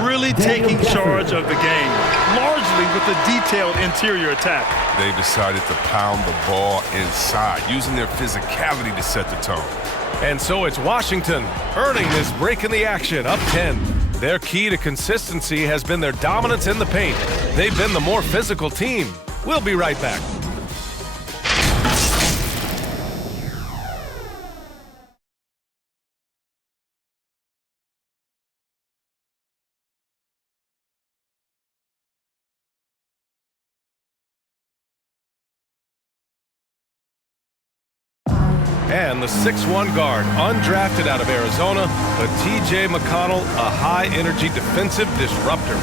Really taking charge of the game, largely with the detailed interior attack. They've decided to pound the ball inside, using their physicality to set the tone. And so it's Washington earning this break in the action, up 10. Their key to consistency has been their dominance in the paint. They've been the more physical team. We'll be right back. And the 6'1 guard, undrafted out of Arizona, but T.J. McConnell, a high-energy defensive disruptor.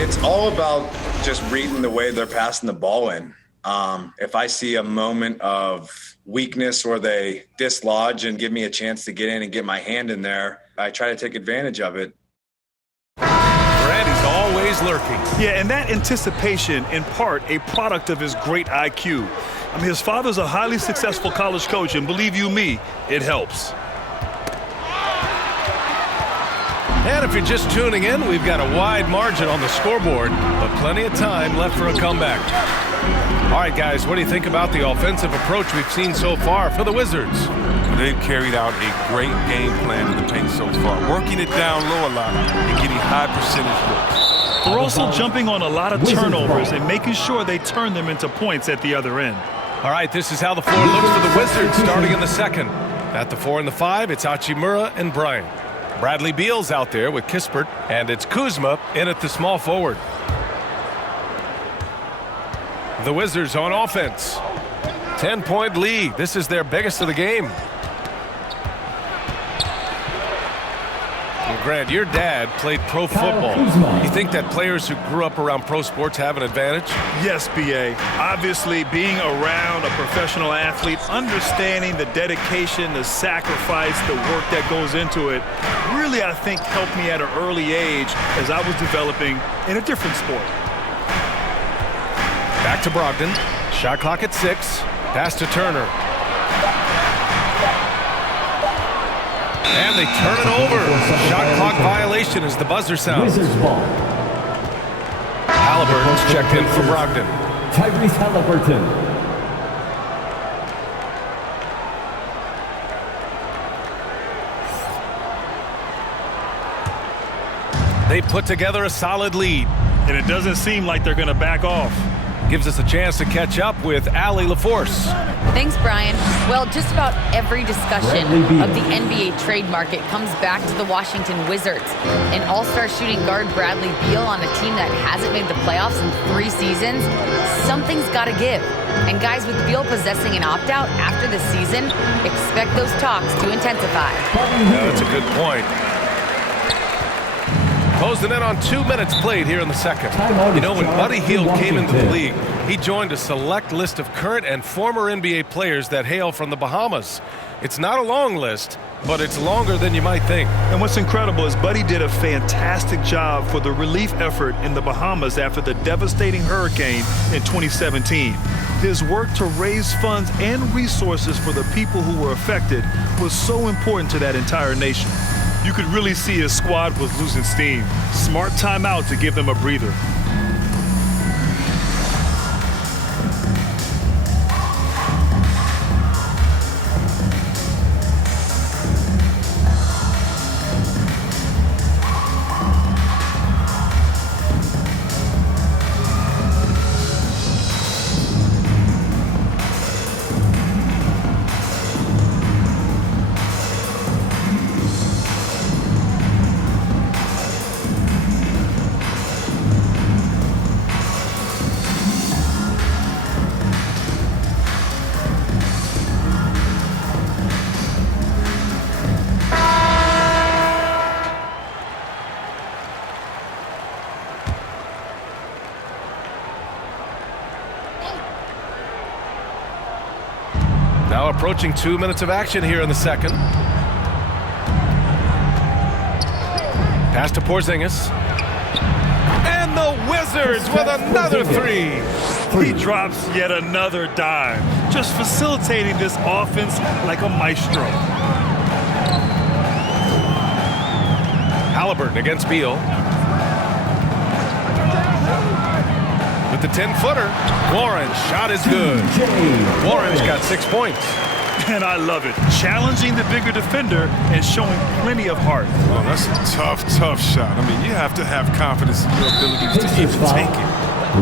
It's all about just reading the way they're passing the ball in. If I see a moment of weakness or they dislodge and give me a chance to get in and get my hand in there, I try to take advantage of it. Randy's always lurking. Yeah, and that anticipation, in part, a product of his great IQ. I mean, his father's a highly successful college coach, and believe you me, it helps. And if you're just tuning in, we've got a wide margin on the scoreboard, but plenty of time left for a comeback. All right, guys, what do you think about the offensive approach we've seen so far for the Wizards? They've carried out a great game plan in the paint so far, working it down low a lot and getting high percentage looks. They're also jumping on a lot of turnovers and making sure they turn them into points at the other end. All right, this is how the floor looks for the Wizards starting in the second. At the 4 and the 5, it's Hachimura and Bryant. Bradley Beal's out there with Kispert, and it's Kuzma in at the small forward. The Wizards on offense. 10-point lead. This is their biggest of the game. Well, Grant, your dad played pro football. You think that players who grew up around pro sports have an advantage? Yes, B.A. Obviously, being around a professional athlete, understanding the dedication, the sacrifice, the work that goes into it, really, I think, helped me at an early age as I was developing in a different sport. Back to Brogdon. Shot clock at 6. Pass to Turner. And they turn it over. Shot clock violation as the buzzer sounds. Wizards ball. Halliburton's checked in for Brogdon. Tyrese Halliburton. They put together a solid lead. And it doesn't seem like they're going to back off. gives us a chance to catch up with Allie LaForce. Thanks, Brian. Well, just about every discussion of the NBA trade market comes back to the Washington Wizards. An all-star shooting guard Bradley Beal on a team that hasn't made the playoffs in 3 seasons. Something's got to give. And guys, with Beal possessing an opt-out after the season, expect those talks to intensify. That's a good point. Closing in on 2 minutes played here in the second. You know, when Buddy Hield came into the league, he joined a select list of current and former NBA players that hail from the Bahamas. It's not a long list, but it's longer than you might think. And what's incredible is Buddy did a fantastic job for the relief effort in the Bahamas after the devastating hurricane in 2017. His work to raise funds and resources for the people who were affected was so important to that entire nation. You could really see his squad was losing steam. Smart timeout to give them a breather. Now approaching 2 minutes of action here in the second. Pass to Porzingis. And the Wizards with another 3. He drops yet another dime, just facilitating this offense like a maestro. Halliburton against Beal. With the 10-footer, Warren's shot is good. Warren's got 6 points. And I love it. Challenging the bigger defender and showing plenty of heart. Oh, that's a tough shot. I mean, you have to have confidence in your abilities to even take it.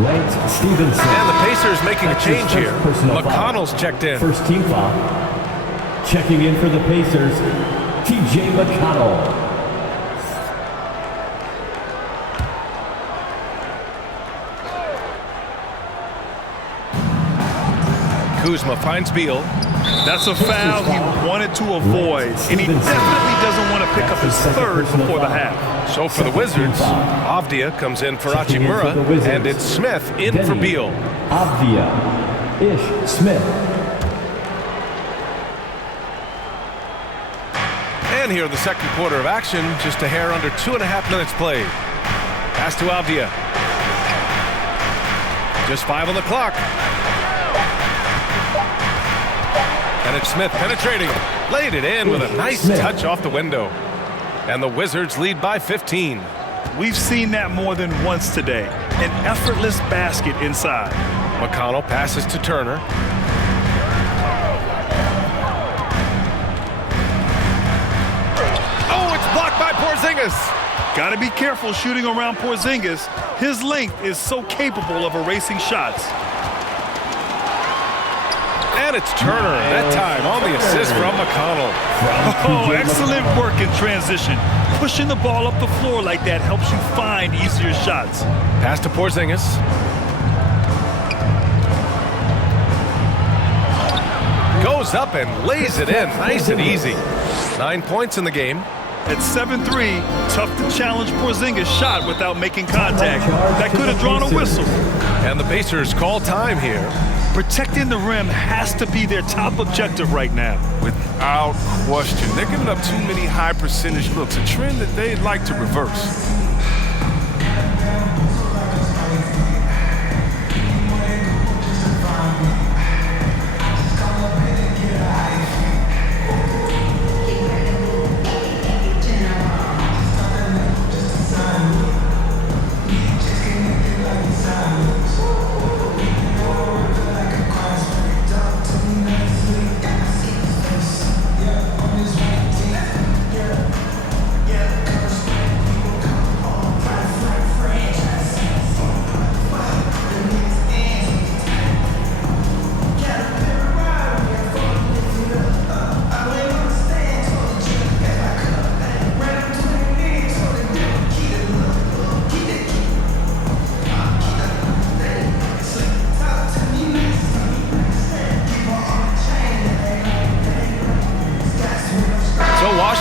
Lance Stevenson. And the Pacers making a change here. McConnell's checked in. First team foul. Checking in for the Pacers, T.J. McConnell. Kuzma finds Beal. That's a foul he wanted to avoid, and he definitely doesn't want to pick up his third before the half. So for the Wizards, Avdia comes in for Hachimura, and it's Smith in for Beal. Avdia, Ish Smith. And here in the second quarter of action, just a hair under 2.5 minutes played. Pass to Avdia. Just 5 on the clock. And it's Smith penetrating. Laid it in with a nice touch off the window. And the Wizards lead by 15. We've seen that more than once today. An effortless basket inside. McConnell passes to Turner. Oh, it's blocked by Porzingis. Got to be careful shooting around Porzingis. His length is so capable of erasing shots. And it's Turner, that time on the assist from McConnell. Oh, excellent work in transition. Pushing the ball up the floor like that helps you find easier shots. Pass to Porzingis. Goes up and lays it in, nice and easy. 9 points in the game. At 7-3, tough to challenge Porzingis' shot without making contact. That could have drawn a whistle. And the Pacers call time here. Protecting the rim has to be their top objective right now. Without question. They're giving up too many high percentage looks, a trend that they'd like to reverse.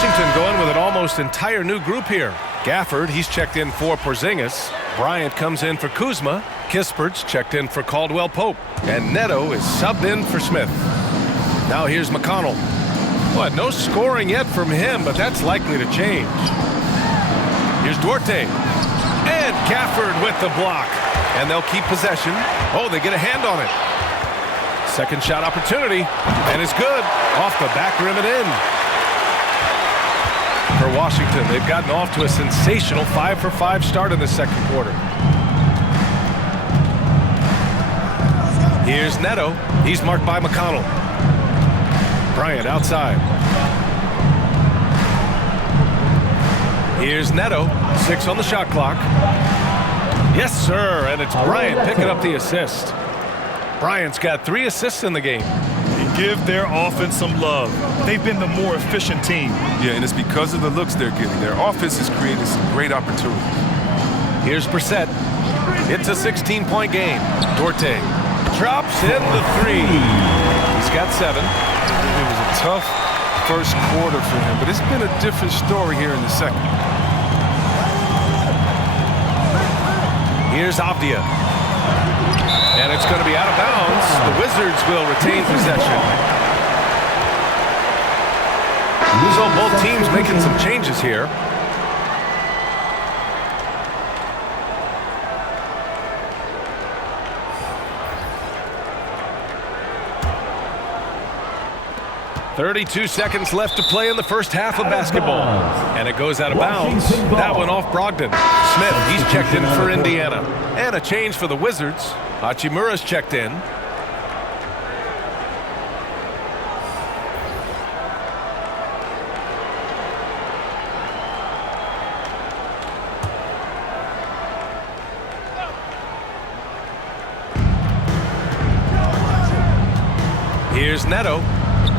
Washington going with an almost entire new group here. Gafford, he's checked in for Porzingis. Bryant comes in for Kuzma. Kispert's checked in for Caldwell Pope. And Neto is subbed in for Smith. Now here's McConnell. What, no scoring yet from him, but that's likely to change. Here's Duarte. And Gafford with the block. And they'll keep possession. Oh, they get a hand on it. Second shot opportunity. And it's good. Off the back rim and in. For Washington, they've gotten off to a sensational 5-for-5 start in the second quarter. Here's Neto. He's marked by McConnell. Bryant outside. Here's Neto. 6 on the shot clock. Yes, sir. And it's Bryant picking up the assist. Bryant's got 3 assists in the game. Give their offense some love. They've been the more efficient team. Yeah, and it's because of the looks they're getting. Their offense is creating some great opportunities. Here's Brissett. It's a 16-point game. Duarte drops in the 3. He's got 7. It was a tough first quarter for him, but it's been a different story here in the second. Here's Avdia. And it's going to be out of bounds. The Wizards will retain possession. So both teams making some changes here. .32 seconds left to play in the first half of basketball. And it goes out of bounds. That one off Brogdon. Smith, he's checked in for Indiana. And a change for the Wizards. Hachimura's checked in. Here's Neto.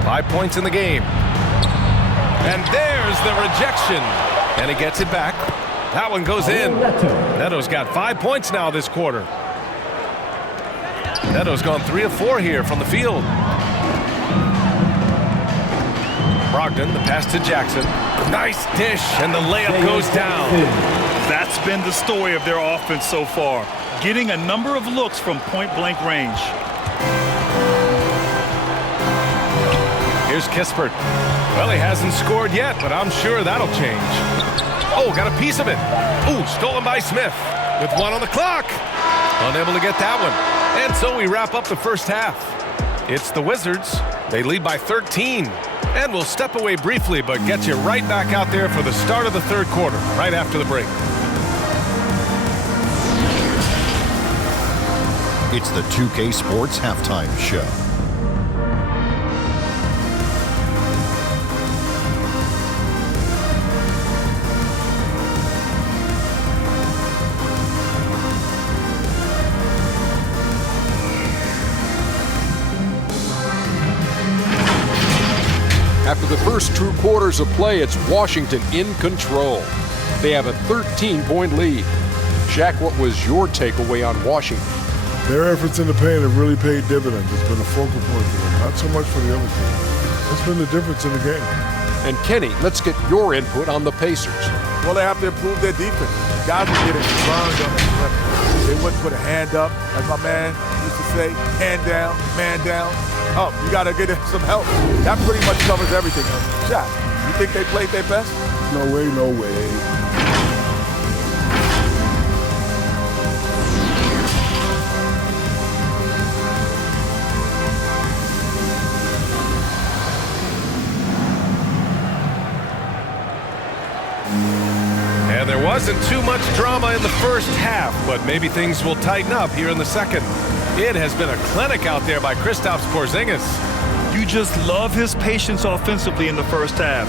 5 points in the game. And there's the rejection. And he gets it back. That one goes in. Neto's got 5 points now this quarter. Neto's gone 3 of 4 here from the field. Brogdon, the pass to Jackson. Nice dish, and the layup goes down. That's been the story of their offense so far. Getting a number of looks from point-blank range. Here's Kispert. Well, he hasn't scored yet, but I'm sure that'll change. Oh, got a piece of it. Ooh, stolen by Smith with 1 on the clock. Unable to get that one. And so we wrap up the first half. It's the Wizards. They lead by 13. And we'll step away briefly, but get you right back out there for the start of the third quarter, right after the break. It's the 2K Sports Halftime Show. After the first 2 quarters of play, it's Washington in control. They have a 13-point lead. Shaq, what was your takeaway on Washington? Their efforts in the paint have really paid dividends. It's been a focal point for them, not so much for the other team. It's been the difference in the game. And Kenny, let's get your input on the Pacers. Well, they have to improve their defense. Guys are getting burned on the perimeter. They wouldn't put a hand up, as my man used to say, hand down, man down. Oh, you got to get some help. That pretty much covers everything. Shaq, you think they played their best? No way, no way. And there wasn't too much drama in the first half, but maybe things will tighten up here in the second. It has been a clinic out there by Kristaps Porzingis. You just love his patience offensively in the first half.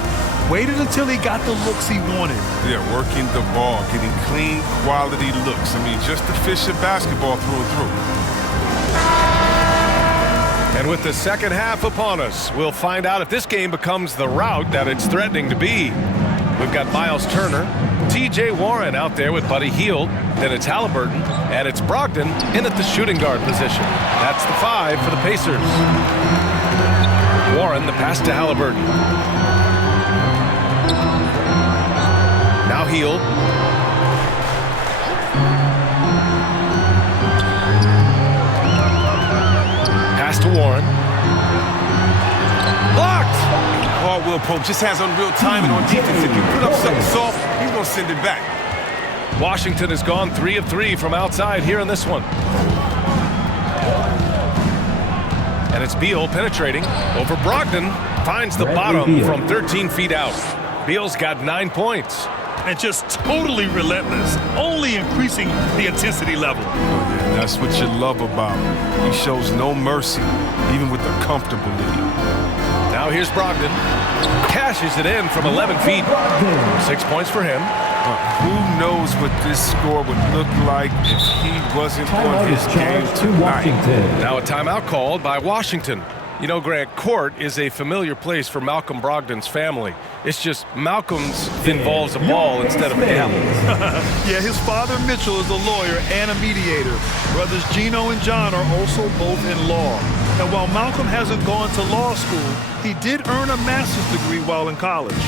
Waited until he got the looks he wanted. Yeah, working the ball, getting clean, quality looks. I mean, just efficient basketball through and through. And with the second half upon us, we'll find out if this game becomes the rout that it's threatening to be. We've got Miles Turner, T.J. Warren out there with Buddy Hield. Then it's Halliburton, and it's Brogdon in at the shooting guard position. That's the 5 for the Pacers. Warren, the pass to Halliburton. Beal. Pass to Warren. Blocked! Caldwell Pope just has unreal timing on defense. If you put up something soft, he's going to send it back. Washington has gone 3 of 3 from outside here in this one. And it's Beal penetrating over Brogdon. Finds the bottom from 13 feet out. Beal's got 9 points. And just totally relentless, only increasing the intensity level. And that's what you love about him. He shows no mercy, even with a comfortable lead. Now here's Brogdon. Cashes it in from 11 feet. 6 points for him. Who knows what this score would look like if he wasn't on his game tonight. Now a timeout called by Washington. You know, Grant, court is a familiar place for Malcolm Brogdon's family. It's just Malcolm's involves a ball instead of a ball. Yeah, his father Mitchell is a lawyer and a mediator. Brothers Gino and John are also both in law. And while Malcolm hasn't gone to law school, he did earn a master's degree while in college.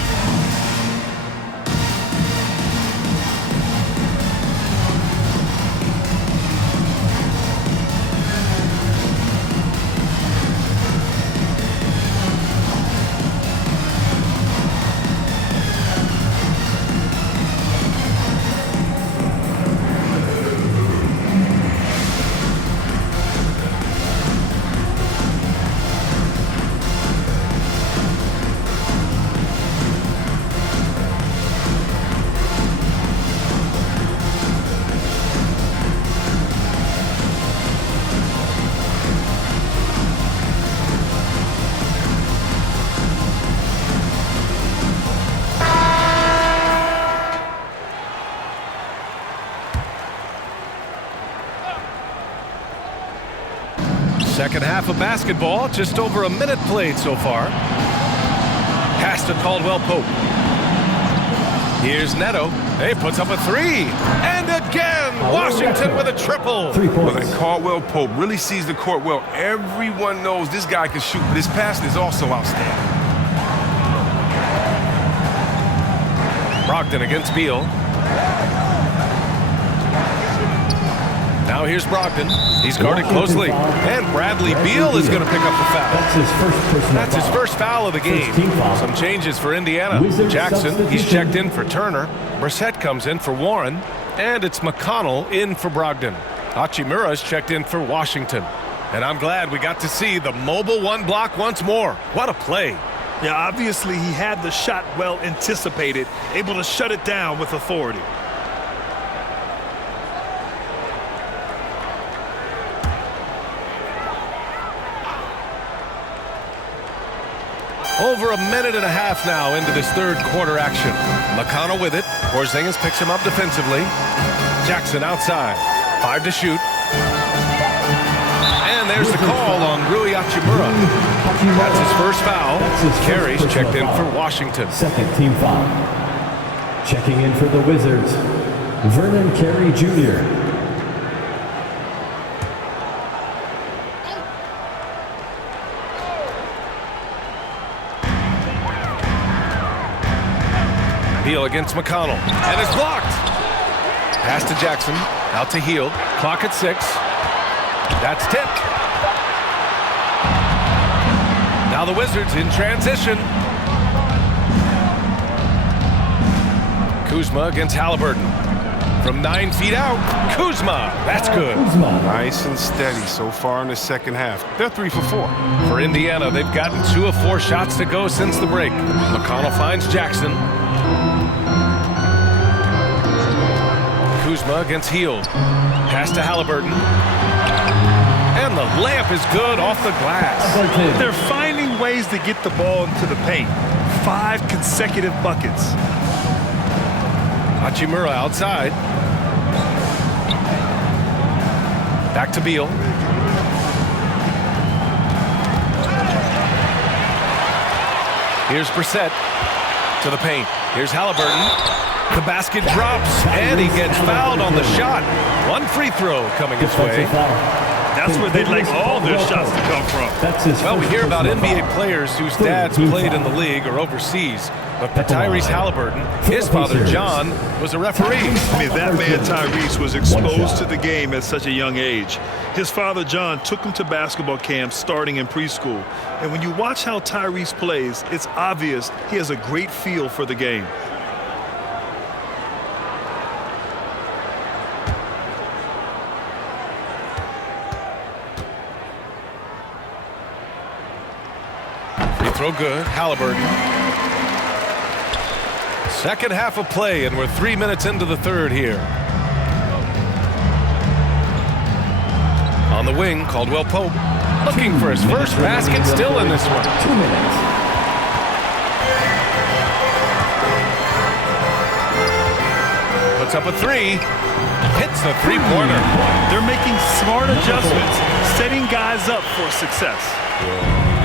Second half of basketball, just over a minute played so far. Pass to Caldwell Pope. Here's Neto. He puts up a 3. And again, Washington with a triple. Well, and Caldwell Pope really sees the court well. Everyone knows this guy can shoot, but his passing is also outstanding. Brogdon against Beal. Now here's Brogdon. He's guarded closely. And Bradley Beal is going to pick up the foul. That's his first foul of the game. Some changes for Indiana. Jackson, he's checked in for Turner. Brissett comes in for Warren. And it's McConnell in for Brogdon. Hachimura's checked in for Washington. And I'm glad we got to see the mobile one block once more. What a play. Yeah, obviously he had the shot well anticipated, able to shut it down with authority. Over a minute and a half now into this third quarter action. McConnell with it. Porzingis picks him up defensively. Jackson outside. 5 to shoot. And there's the call on Rui Hachimura. That's his first foul. Carey's checked in for Washington. Second team foul. Checking in for the Wizards, Vernon Carey Jr. Beal against McConnell, and it's blocked. Pass to Jackson, out to Hield. Clock at 6. That's tipped. Now the Wizards in transition. Kuzma against Halliburton. From 9 feet out, Kuzma. That's good. Nice and steady so far in the second half. They're 3 for 4. For Indiana, they've gotten 2 of 4 shots to go since the break. McConnell finds Jackson. Kuzma against Hield. Pass to Halliburton. And the layup is good off the glass. They're finding ways to get the ball into the paint. 5 consecutive buckets. Hachimura outside. Back to Beal. Here's Brissett to the paint. Here's Halliburton. The basket drops, and he gets fouled on the shot. 1 free throw coming his way. That's where they'd like all their shots to come from. Well, we hear about NBA players whose dads played in the league or overseas. But for Tyrese Halliburton, his father, John, was a referee. I mean, that man, Tyrese, was exposed to the game at such a young age. His father, John, took him to basketball camps starting in preschool. And when you watch how Tyrese plays, it's obvious he has a great feel for the game. Free throw good. Halliburton. Second half of play, and we're 3 minutes into the third here. On the wing, Caldwell Pope looking for his first basket, still in this one. 2 minutes. Puts up a three, hits the three-pointer. They're making smart adjustments, setting guys up for success.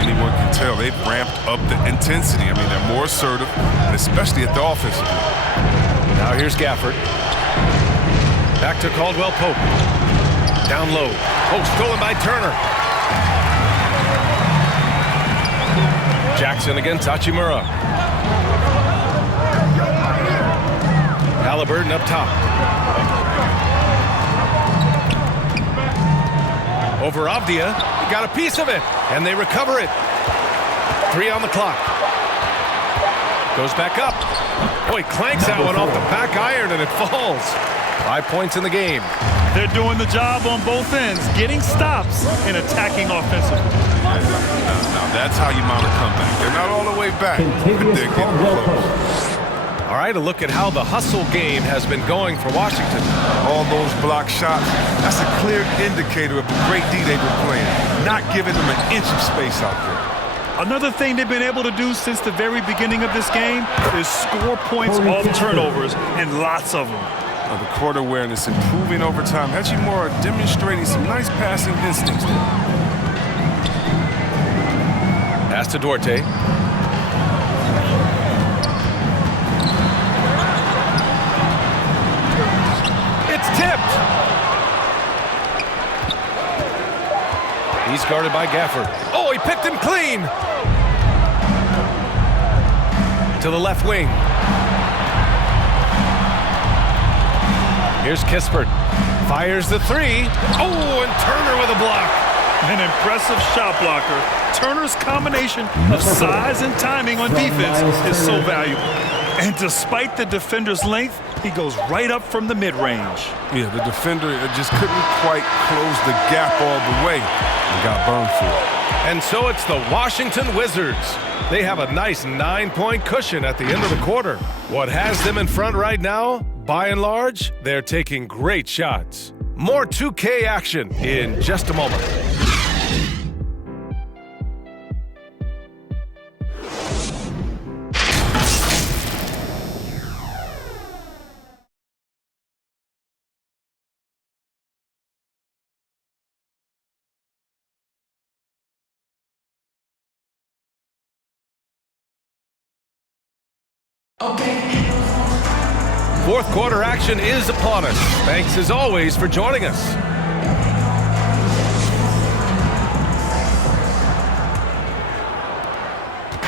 Anyone can tell they've ramped up the intensity. I mean, they're more assertive, and especially at the offensive end. Now here's Gafford. Back to Caldwell Pope. Down low. Pope stolen by Turner. Jackson against Hachimura. Halliburton up top. Over Avdia. Got a piece of it, and they recover it. 3 on the clock. Goes back up. Oh, he clanks that one off the back iron, and it falls. 5 points in the game. They're doing the job on both ends, getting stops and attacking offensively. Now that's how you mount a comeback. They're not all the way back, but they're getting close. All right, a look at how the hustle game has been going for Washington. All those block shots, that's a clear indicator of the great D they've been playing, not giving them an inch of space out there. Another thing they've been able to do since the very beginning of this game is score points off turnovers, and lots of them. The court awareness improving over time. Hachimura demonstrating some nice passing instincts there. Pass to Duarte. It's tipped. He's guarded by Gafford. Oh, he picked him clean. To the left wing. Here's Kispert. Fires the three. Oh, and Turner with a block. An impressive shot blocker. Turner's combination of size and timing on defense is so valuable. And despite the defender's length, he goes right up from the mid-range. Yeah, the defender just couldn't quite close the gap all the way and got burned for it. And so it's the Washington Wizards. They have a nice 9-point cushion at the end of the quarter. What has them in front right now? By and large, they're taking great shots. More 2K action in just a moment. Fourth quarter action is upon us. Thanks as always for joining us.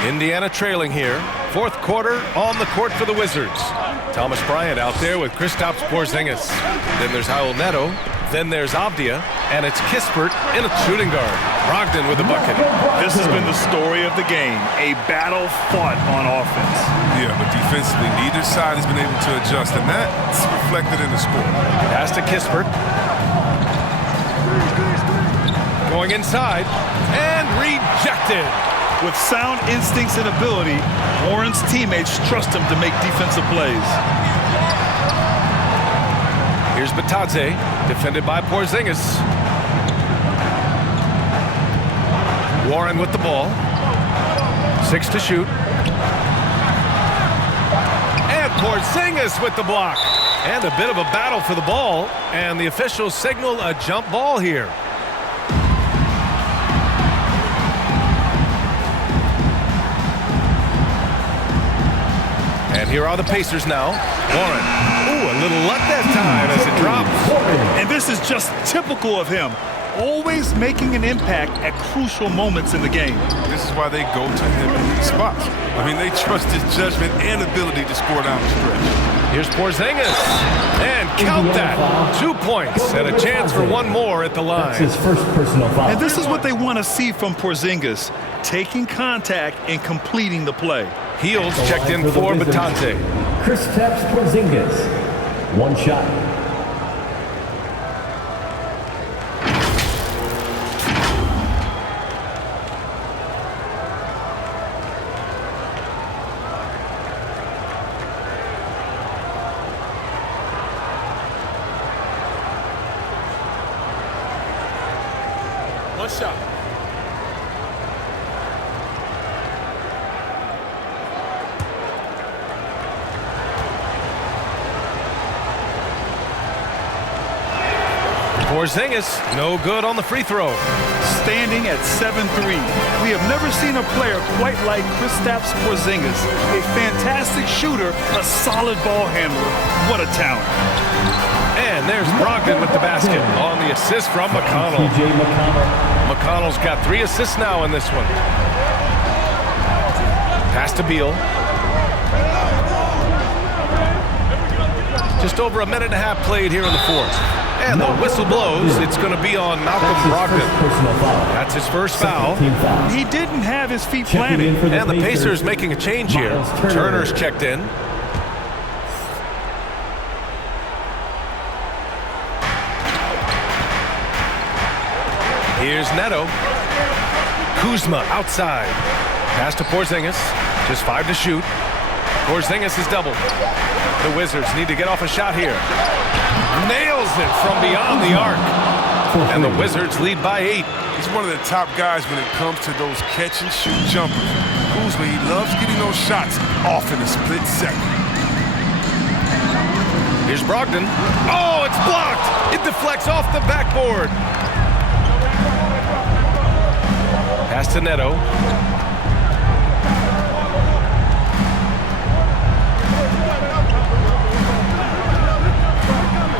Indiana trailing here. Fourth quarter on the court for the Wizards. Thomas Bryant out there with Kristaps Porzingis. Then there's Raul Neto. Then there's Avdia. And it's Kispert in a shooting guard. Brogdon with the bucket. This has been the story of the game. A battle fought on offense. Yeah, but defensively, neither side has been able to adjust, and that's reflected in the score. Pass to Kispert. Going inside. And rejected. With sound instincts and ability, Warren's teammates trust him to make defensive plays. Here's Batadze, defended by Porzingis. Warren with the ball. 6 to shoot. And Porzingis with the block. And a bit of a battle for the ball. And the officials signal a jump ball here. And here are the Pacers now. Warren. Ooh, a little luck that time as it drops. And this is just typical of him. always making an impact at crucial moments in the game. This is why they go to him in these spots. I mean, they trust his judgment and ability to score down the stretch. Here's Porzingis. And count that. 2 points and a chance for one more at the line. That's his first personal foul. And this is what they want to see from Porzingis, taking contact and completing the play. Heels checked in for Batante. Kristaps Porzingis. One shot. One shot. Porzingis, no good on the free throw. Standing at 7'3", we have never seen a player quite like Kristaps Porzingis. A fantastic shooter, a solid ball handler. What a talent. And there's Brogdon with the basket on the assist from McConnell. T.J. McConnell. McConnell's got 3 assists now in this one. Pass to Beal. Just over a minute and a half played here in the fourth. And the whistle blows. It's going to be on Malcolm Brogdon. That's his first foul. He didn't have his feet planted. And the Pacers making a change here. Turner's checked in. Here's Neto. Kuzma outside. Pass to Porzingis. Just 5 to shoot. Porzingis is doubled. The Wizards need to get off a shot here. Nails it from beyond the arc. And the Wizards lead by 8. He's one of the top guys when it comes to those catch-and-shoot jumpers. Kuzma, he loves getting those shots off in a split second. Here's Brogdon. Oh, it's blocked. It deflects off the backboard. Pass to Neto.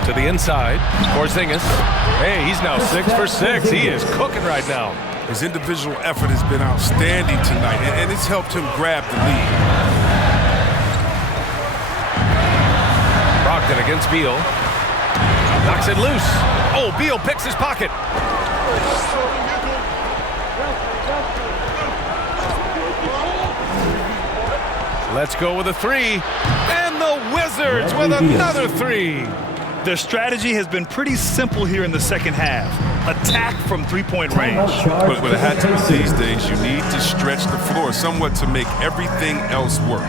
To the inside. Porzingis. Hey, he's now 6 for 6. He is cooking right now. His individual effort has been outstanding tonight, and it's helped him grab the lead. Brogdon against Beal. Knocks it loose. Oh, Beal picks his pocket. Let's go with a 3. And the Wizards with another 3. Their strategy has been pretty simple here in the second half. Attack from three-point range. But it had to be these days. You need to stretch the floor somewhat to make everything else work.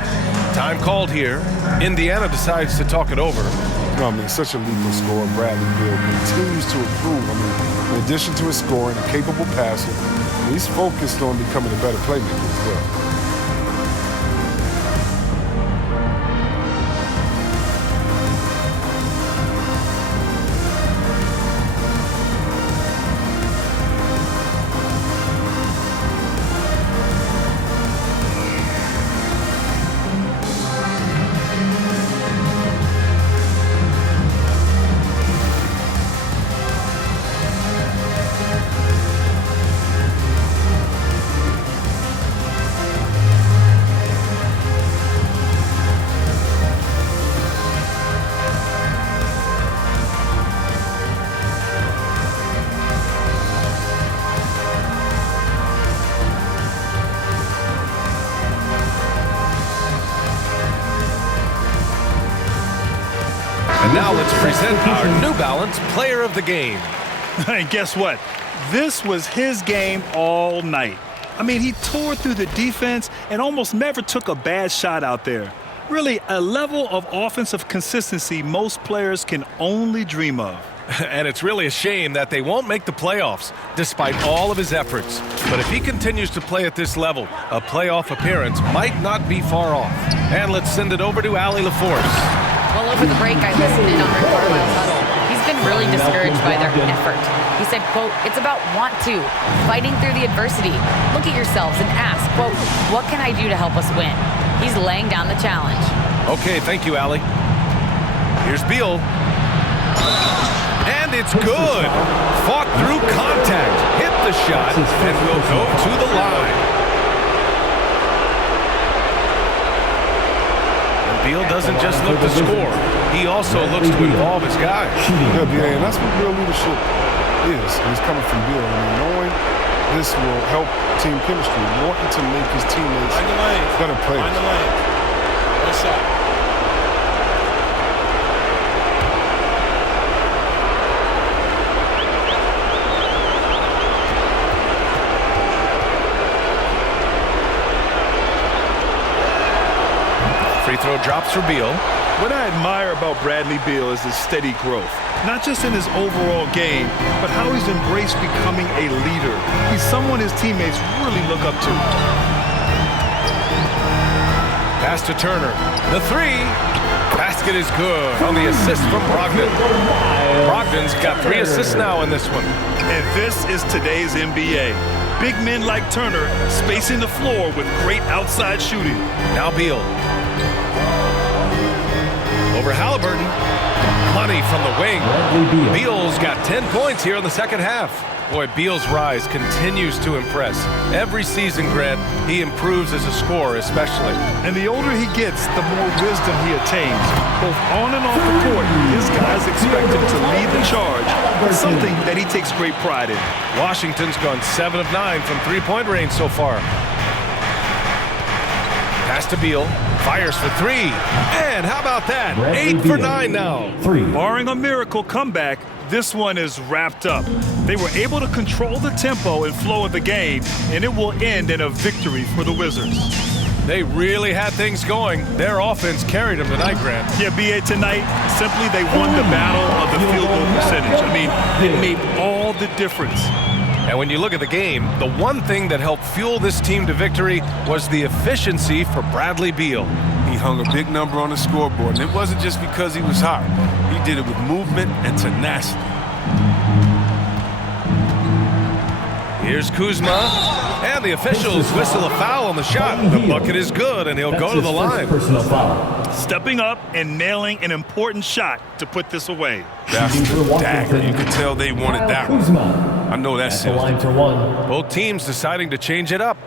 Time called here. Indiana decides to talk it over. No, I mean, such a lethal scorer. Bradley Beal continues to improve. I mean, in addition to his scoring, a capable passer, he's focused on becoming a better playmaker as well. And now let's present our New Balance Player of the Game. And guess what? This was his game all night. I mean, he tore through the defense and almost never took a bad shot out there. Really, a level of offensive consistency most players can only dream of. And it's really a shame that they won't make the playoffs despite all of his efforts. But if he continues to play at this level, a playoff appearance might not be far off. And let's send it over to Allie LaForce. Well, over the break, I listened in on Rick Carlisle's huddle. He's been really discouraged by their effort. He said, quote, "It's about want to, fighting through the adversity. Look at yourselves and ask, quote, what can I do to help us win?" He's laying down the challenge. Okay, thank you, Allie. Here's Beal. And it's good. Fought through contact, hit the shot, and will go to the line. And Beal doesn't just look to score. He also looks to involve his guys. Yeah, and that's what real leadership is. It's coming from Beal. I mean, knowing this will help team chemistry, wanting to make his teammates better players. Find the lane. One shot. Free throw drops for Beal. What I admire about Bradley Beal is his steady growth. Not just in his overall game, but how he's embraced becoming a leader. He's someone his teammates really look up to. Pass to Turner. The three. Basket is good on the assist from Brogdon. Brogdon's got 3 assists now in this one. And this is today's NBA. Big men like Turner spacing the floor with great outside shooting. Now Beal. Over Halliburton. Money from the wing. Beal's got 10 points here in the second half. Boy, Beal's rise continues to impress. Every season, Grant, he improves as a scorer especially. And the older he gets, the more wisdom he attains. Both on and off the court, his guys expect him to lead the charge, something that he takes great pride in. Washington's gone 7 of 9 from three-point range so far. Pass to Beal. Fires for 3. And how about that? 8 for 9 now. Barring a miracle comeback, this one is wrapped up. They were able to control the tempo and flow of the game, and it will end in a victory for the Wizards. They really had things going. Their offense carried them tonight, Grant. Yeah, B.A., tonight, simply they won the battle of the field goal percentage. I mean, it made all the difference. And when you look at the game, the one thing that helped fuel this team to victory was the efficiency for Bradley Beal. He hung a big number on the scoreboard, and it wasn't just because he was hot. He did it with movement and tenacity. Here's Kuzma, and the officials whistle a foul on the shot. The bucket is good, and he'll go to the line. Personal foul. Stepping up and nailing an important shot to put this away. That's the dagger. You could tell they wanted that one. I know that's the line for 1. Both teams deciding to change it up.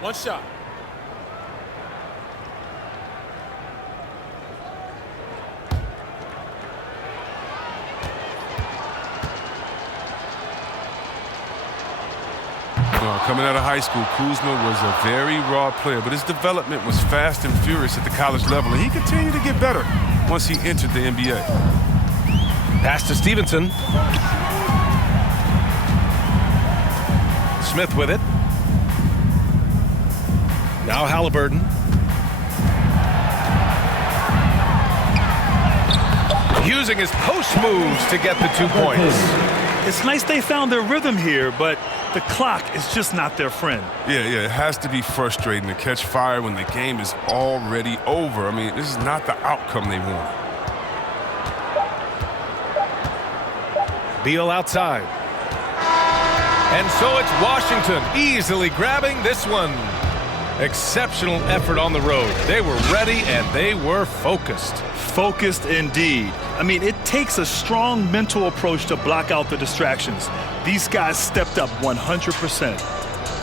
One shot. Coming out of high school, Kuzma was a very raw player, but his development was fast and furious at the college level, and he continued to get better once he entered the NBA. Pass to Stevenson. Smith with it. Now Halliburton. Using his post moves to get the 2 points. It's nice they found their rhythm here, but the clock is just not their friend. Yeah, it has to be frustrating to catch fire when the game is already over. I mean, this is not the outcome they wanted. Beal outside. And so it's Washington easily grabbing this one. Exceptional effort on the road. They were ready and they were focused. Focused indeed. I mean, it takes a strong mental approach to block out the distractions. These guys stepped up 100%.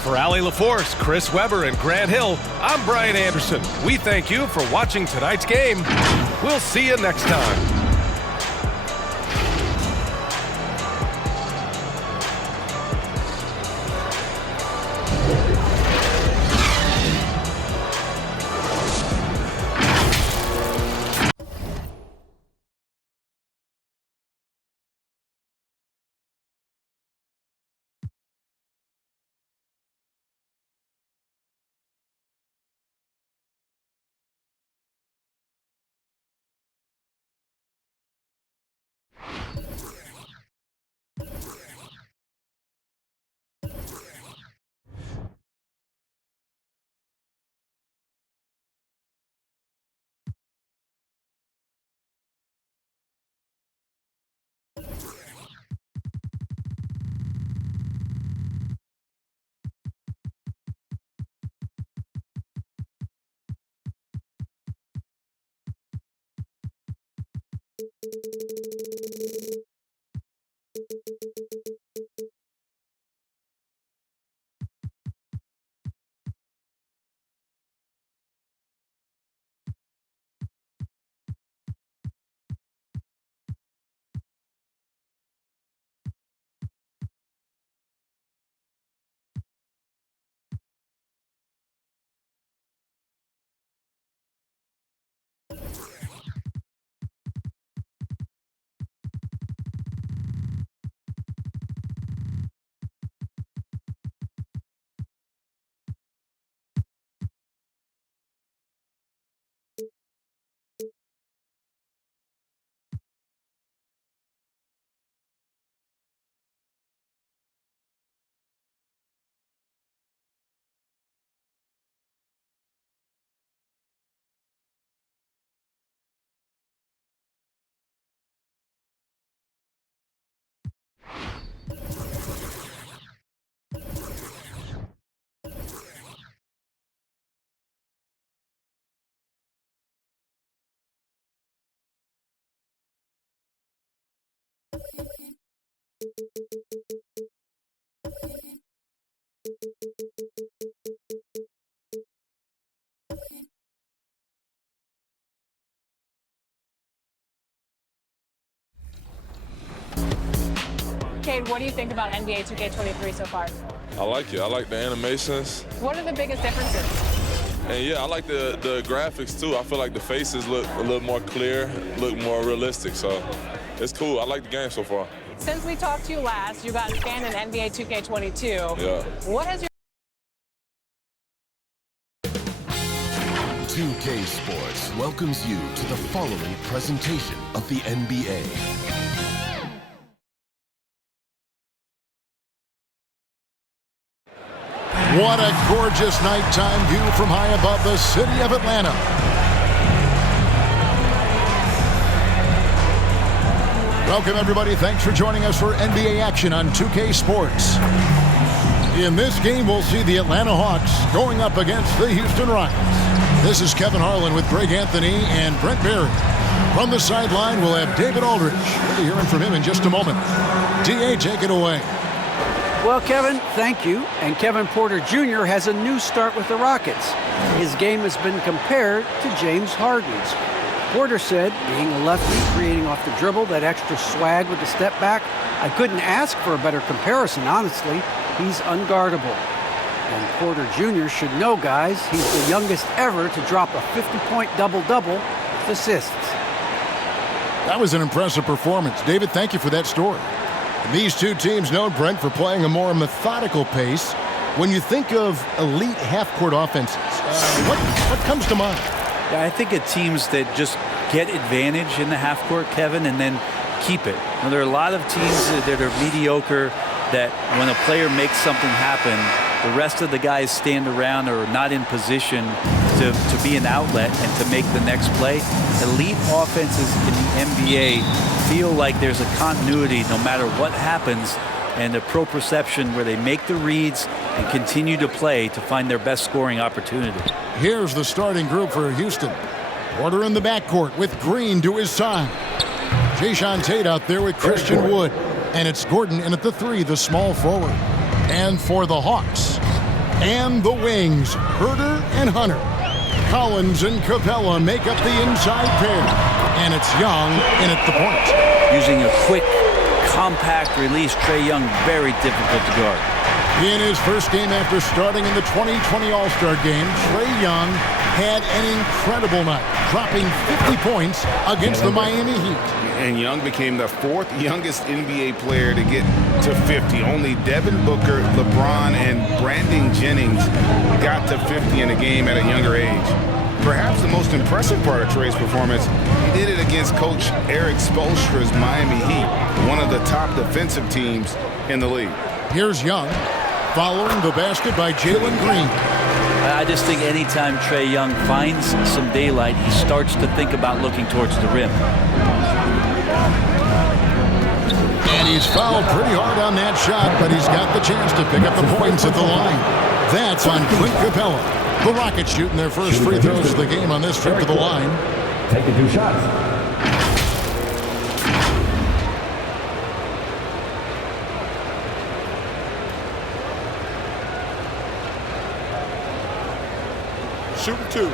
For Allie LaForce, Chris Webber, and Grant Hill, I'm Brian Anderson. We thank you for watching tonight's game. We'll see you next time. Cade, what do you think about NBA 2K23 so far? I like it. I like the animations. What are the biggest differences? And yeah, I like the graphics too. I feel like the faces look a little more clear, look more realistic. So it's cool. I like the game so far. Since we talked to you last, you got scanned in NBA 2K22. Yeah. What has your 2K Sports welcomes you to the following presentation of the NBA. What a gorgeous nighttime view from high above the city of Atlanta. Welcome, everybody. Thanks for joining us for NBA action on 2K Sports. In this game, we'll see the Atlanta Hawks going up against the Houston Rockets. This is Kevin Harlan with Greg Anthony and Brent Barry. From the sideline, we'll have David Aldridge. We'll be hearing from him in just a moment. D.A., take it away. Well, Kevin, thank you. And Kevin Porter Jr. has a new start with the Rockets. His game has been compared to James Harden's. Porter said, being a lefty, creating off the dribble, that extra swag with the step back, I couldn't ask for a better comparison, honestly. He's unguardable. And Porter Jr. should know, guys, he's the youngest ever to drop a 50-point double-double with assists. That was an impressive performance. David, thank you for that story. These two teams known, Brent, for playing a more methodical pace. When you think of elite half-court offenses, what comes to mind? Yeah, I think of teams that just get advantage in the half-court, Kevin, and then keep it. Now, there are a lot of teams that are mediocre, that when a player makes something happen, the rest of the guys stand around or are not in position to be an outlet and to make the next play. Elite offenses in the NBA feel like there's a continuity no matter what happens, and a proprioception where they make the reads and continue to play to find their best scoring opportunity. Here's the starting group for Houston. Porter in the backcourt with Green to his side. Jae'Sean Tate out there with Christian Wood. And it's Gordon in at the three, the small forward. And for the Hawks and the wings, Herter and Hunter. Collins and Capella make up the inside pair. And it's Young in at the point. Using a quick, compact release, Trae Young, very difficult to guard. In his first game after starting in the 2020 All-Star Game, Trae Young had an incredible night, dropping 50 points against the Miami Heat. And Young became the fourth youngest NBA player to get to 50. Only Devin Booker, LeBron, and Brandon Jennings got to 50 in a game at a younger age. Perhaps the most impressive part of Trae's performance, he did it against Coach Eric Spoelstra's Miami Heat, one of the top defensive teams in the league. Here's Young, following the basket by Jalen Green. I just think anytime Trae Young finds some daylight, he starts to think about looking towards the rim. And he's fouled pretty hard on that shot, but he's got the chance to pick up the points at the line. That's on Clint Capella. The Rockets shooting their first free throws of the game on this trip to the line. Taking 2 shots. shooting 2.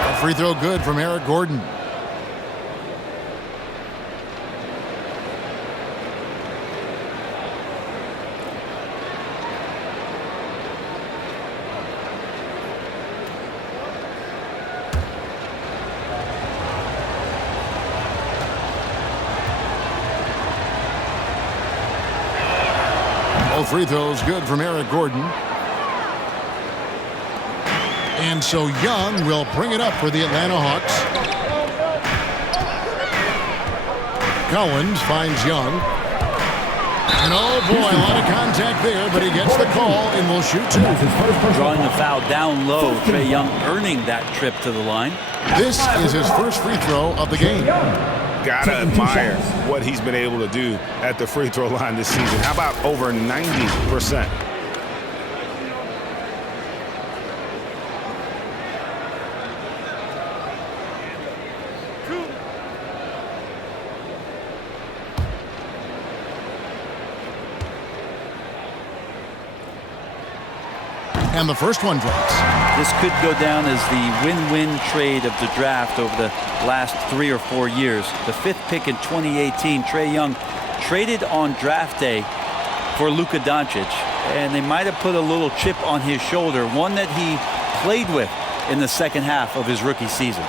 A free throw good from Eric Gordon. Both free throws good from Eric Gordon. And so Young will bring it up for the Atlanta Hawks. Collins finds Young. And oh boy, a lot of contact there, but he gets the call and will shoot 2. Drawing the foul down low. Trae Young earning that trip to the line. This is his first free throw of the game. Gotta admire what he's been able to do at the free throw line this season. How about over 90%? And the first one drops. This could go down as the win-win trade of the draft over the last 3 or 4 years. The 5th pick in 2018, Trae Young traded on draft day for Luka Doncic, and they might have put a little chip on his shoulder, one that he played with in the second half of his rookie season.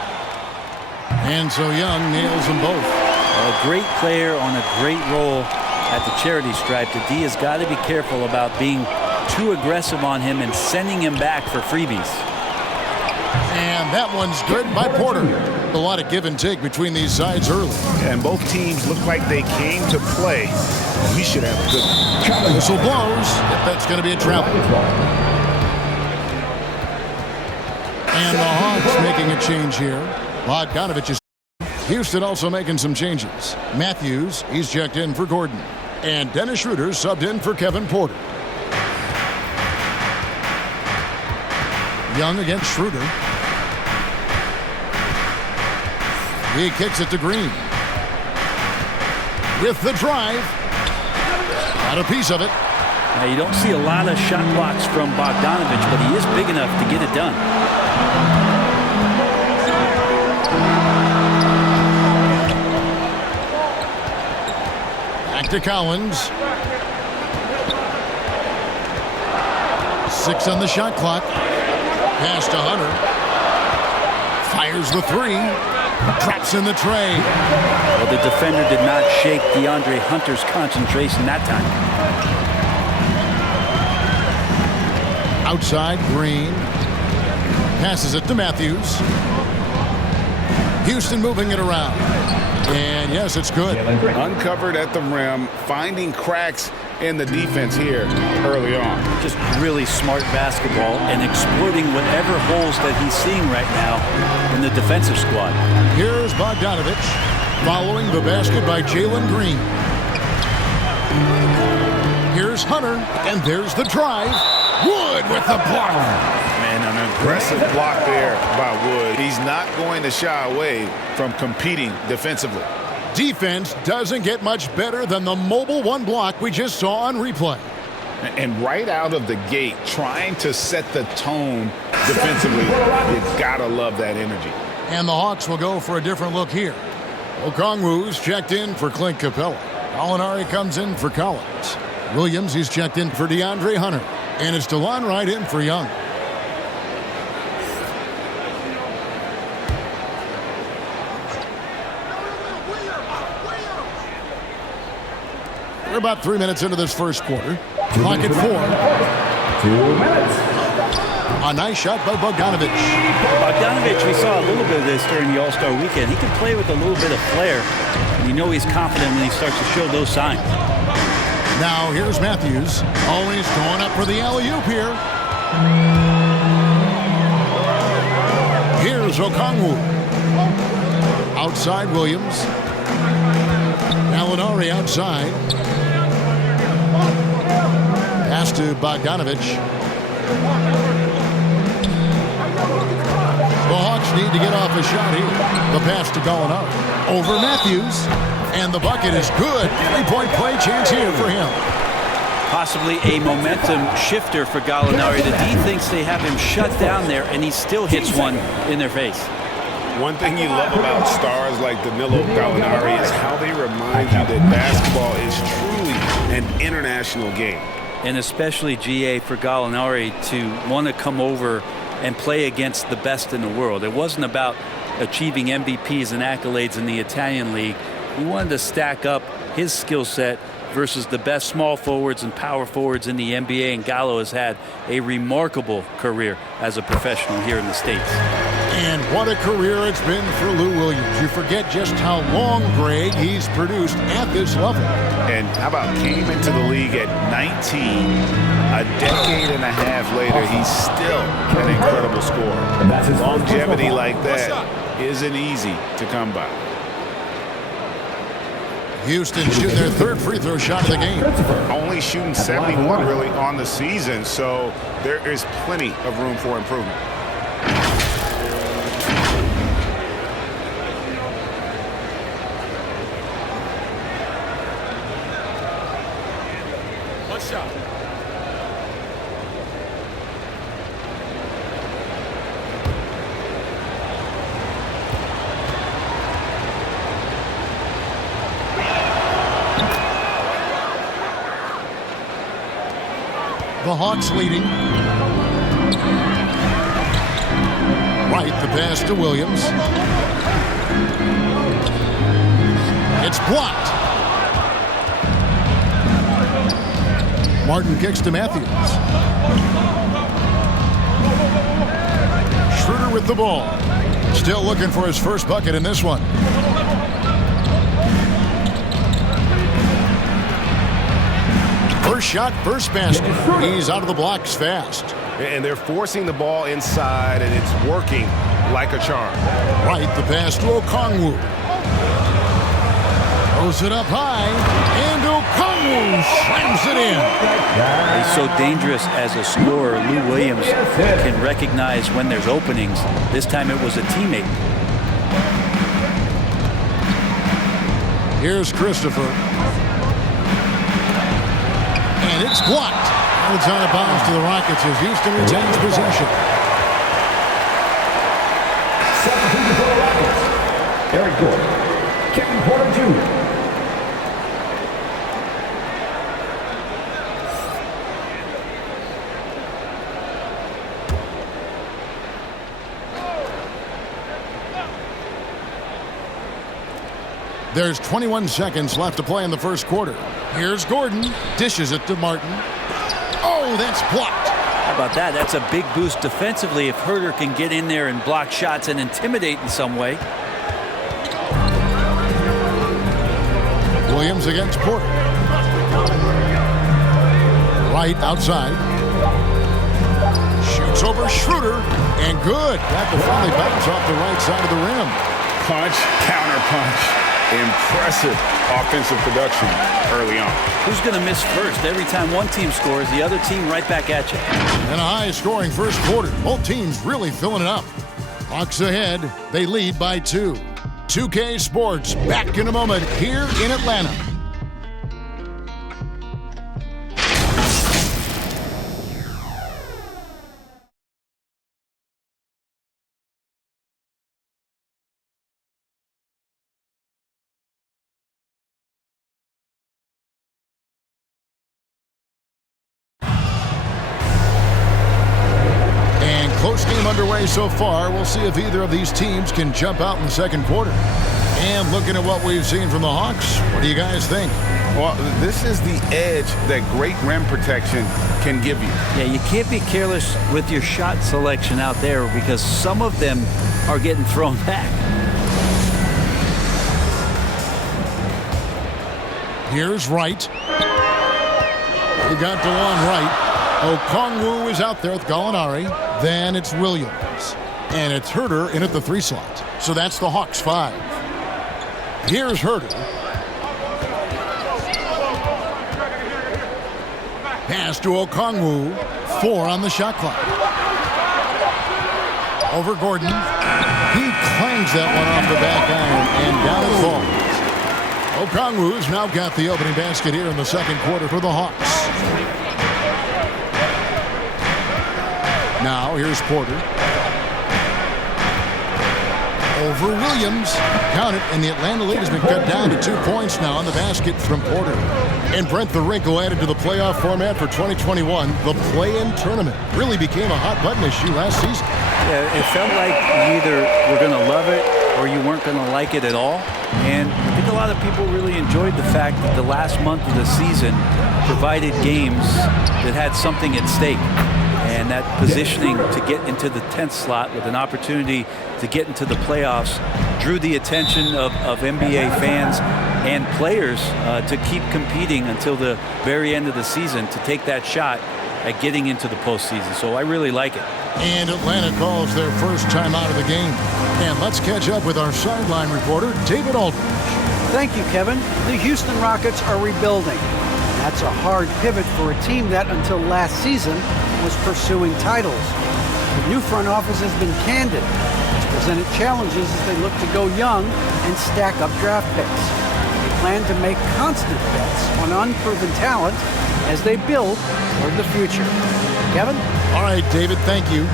And so Young nails them both. A great player on a great role at the charity stripe. The D has got to be careful about being too aggressive on him and sending him back for freebies. And that one's good by Porter. A lot of give and take between these sides early. And both teams look like they came to play. We should have a good one. Whistle blows. If that's going to be a travel. And the Hawks making a change here. Bogdanovich is. Houston also making some changes. Matthews, he's checked in for Gordon. And Dennis Schroeder subbed in for Kevin Porter. Young against Schroeder. He kicks it to Green. With the drive. Got a piece of it. Now, you don't see a lot of shot blocks from Bogdanovich, but he is big enough to get it done. Back to Collins. 6 on the shot clock. Pass to Hunter. Fires the 3. Drops in the tray. Well, the defender did not shake DeAndre Hunter's concentration that time. Outside, Green. Passes it to Matthews. Houston moving it around. And yes, it's good. Uncovered at the rim, finding cracks in the defense here early on. Just really smart basketball and exploiting whatever holes that he's seeing right now in the defensive squad. Here's Bogdanovich following the basket by Jalen Green. Here's Hunter, and there's the drive. Wood with the block. Man, an aggressive block there by Wood. He's not going to shy away from competing defensively. Defense doesn't get much better than the mobile 1 block we just saw on replay. And right out of the gate, trying to set the tone defensively, you gotta love that energy. And the Hawks will go for a different look here. Okongwu's checked in for Clint Capella. Gallinari comes in for Collins. Williams, he's checked in for DeAndre Hunter. And it's DeLon Wright in for Young. We're about 3 minutes into this first quarter. Clock at 4. 2 minutes. A nice shot by Bogdanovich. Bogdanovich, we saw a little bit of this during the All-Star weekend. He can play with a little bit of flair. And you know he's confident when he starts to show those signs. Now here's Matthews. Always going up for the alley-oop here. Here's Okongwu. Outside Williams. Gallinari outside. Pass to Bogdanovich. The Hawks need to get off a shot here. The pass to Gallinari. Over Matthews. And the bucket is good. 3-point play chance here for him. Possibly a momentum shifter for Gallinari. The D thinks they have him shut down there, and he still hits one in their face. One thing you love about stars like Danilo Gallinari is how they remind you that basketball is truly an international game. And especially, GA, for Gallinari to want to come over and play against the best in the world. It wasn't about achieving MVPs and accolades in the Italian league. He wanted to stack up his skill set versus the best small forwards and power forwards in the NBA, and Gallo has had a remarkable career as a professional here in the States. And what a career it's been for Lou Williams. You forget just how long, Greg, he's produced at this level. And how about came into the league at 19, a decade and a half later, he's still an incredible scorer. Longevity like that isn't easy to come by. Houston shooting their third free throw shot of the game. Only shooting 71 really on the season, so there is plenty of room for improvement. One shot. The Hawks leading. Right, the pass to Williams. It's blocked. Martin kicks to Matthews. Schroeder with the ball. Still looking for his first bucket in this one. First shot, first basket. He's out of the blocks fast. And they're forcing the ball inside, and it's working like a charm. Right, the pass to Okongwu. Throws it up high, and Okongwu slams it in. He's so dangerous as a scorer. Lou Williams can recognize when there's openings. This time it was a teammate. Here's Christopher. And it's blocked. It's out of bounds to the Rockets as Houston retains possession. Substitute for the Rockets, Eric Gordon, Kevin Porter Jr. There's 21 seconds left to play in the first quarter. Here's Gordon. Dishes it to Martin. Oh, that's blocked. How about that? That's a big boost defensively if Herter can get in there and block shots and intimidate in some way. Williams against Porter. Right outside. Shoots over Schroeder. And good. That will finally bounce off the right side of the rim. Punch, counter punch. Impressive offensive production early on. Who's going to miss first? Every time one team scores, the other team right back at you. And a high-scoring first quarter. Both teams really filling it up. Hawks ahead. They lead by 2. 2K Sports back in a moment here in Atlanta. Close game underway so far. We'll see if either of these teams can jump out in the second quarter. And looking at what we've seen from the Hawks, what do you guys think? Well, this is the edge that great rim protection can give you. Yeah, you can't be careless with your shot selection out there because some of them are getting thrown back. Here's Wright. He got DeLon Wright. Okongwu is out there with Gallinari. Then it's Williams. And it's Herter in at the 3 slot. So that's the Hawks 5. Here's Herter. Pass to Okongwu. 4 on the shot clock. Over Gordon. He clangs that one off the back iron, and down it falls. Okongwu's now got the opening basket here in the second quarter for the Hawks. Now here's Porter. Over Williams. Count it, and the Atlanta lead has been cut down to 2 points now on the basket from Porter. And Brent, the wrinkle added to the playoff format for 2021, the play-in tournament. Really became a hot-button issue last season. Yeah, it felt like you either were going to love it or you weren't going to like it at all. And I think a lot of people really enjoyed the fact that the last month of the season provided games that had something at stake. And that positioning to get into the 10th slot with an opportunity to get into the playoffs drew the attention of NBA fans and players to keep competing until the very end of the season to take that shot at getting into the postseason. So I really like it. And Atlanta calls their first time out of the game. And let's catch up with our sideline reporter, David Aldridge. Thank you, Kevin. The Houston Rockets are rebuilding. That's a hard pivot for a team that, until last season, was pursuing titles. The new front office has been candid. It's presented challenges as they look to go young and stack up draft picks. They plan to make constant bets on unproven talent as they build toward the future. Kevin? All right, David, thank you.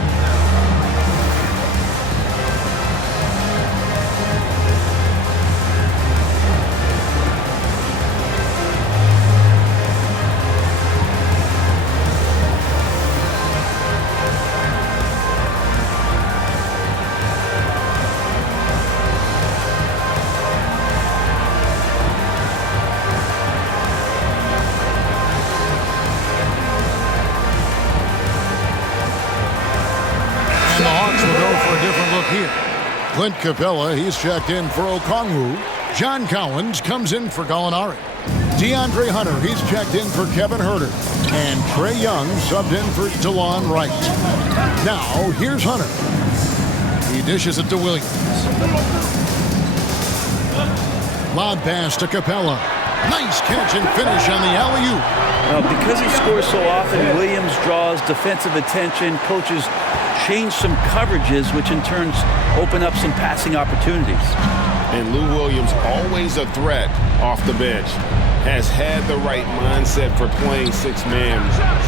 Clint Capella, he's checked in for Okongwu. John Collins comes in for Gallinari. DeAndre Hunter, he's checked in for Kevin Huerter. And Trae Young subbed in for DeLon Wright. Now, here's Hunter. He dishes it to Williams. Lob pass to Capella. Nice catch and finish on the alley-oop. Because he scores so often, Williams draws defensive attention. Coaches change some coverages, which in turn open up some passing opportunities. And Lou Williams, always a threat off the bench, has had the right mindset for playing six-man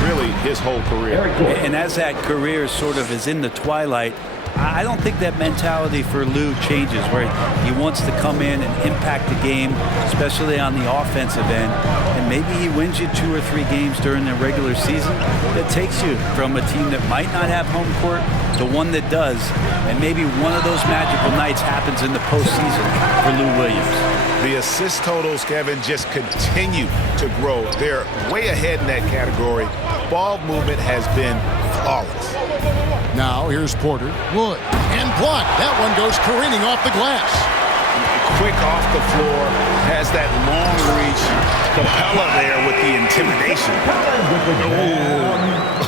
really his whole career. And as that career sort of is in the twilight, I don't think that mentality for Lou changes, where he wants to come in and impact the game, especially on the offensive end. And maybe he wins you 2 or 3 games during the regular season that takes you from a team that might not have home court to one that does. And maybe one of those magical nights happens in the postseason for Lou Williams. The assist totals, Kevin, just continue to grow. They're way ahead in that category. Ball movement has been flawless. Now here's Porter. Wood. And blocked. That one goes careening off the glass. Quick off the floor. Has that long reach. Capella there with the intimidation.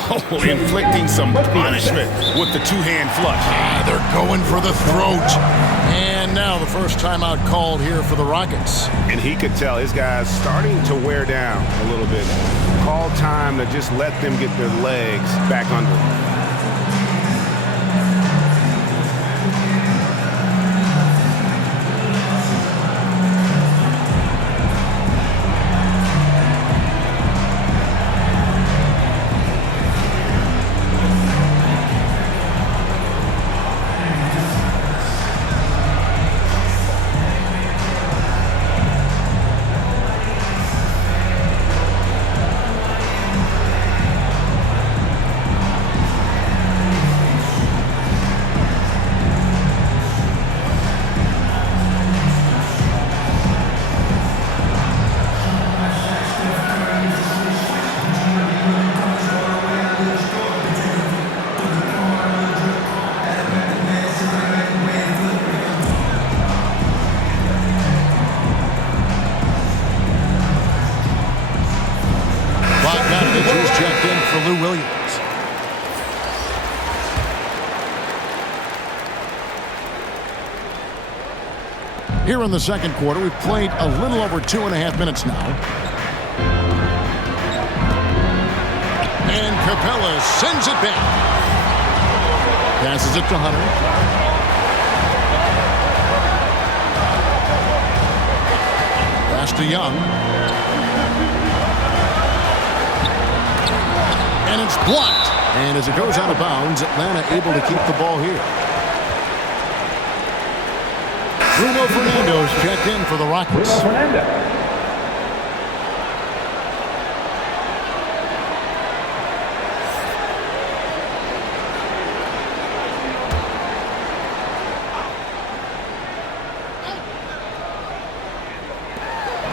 Oh, inflicting some punishment with the two-hand flush. They're going for the throat. And now the first timeout called here for the Rockets. And he could tell his guys starting to wear down a little bit. Call time to just let them get their legs back under them. Here in the second quarter, we've played a little over 2.5 minutes now. And Capella sends it back. Passes it to Hunter. Pass to Young. And it's blocked. And as it goes out of bounds, Atlanta able to keep the ball here. Bruno Fernando's checked in for the Rockets. Bruno Fernando.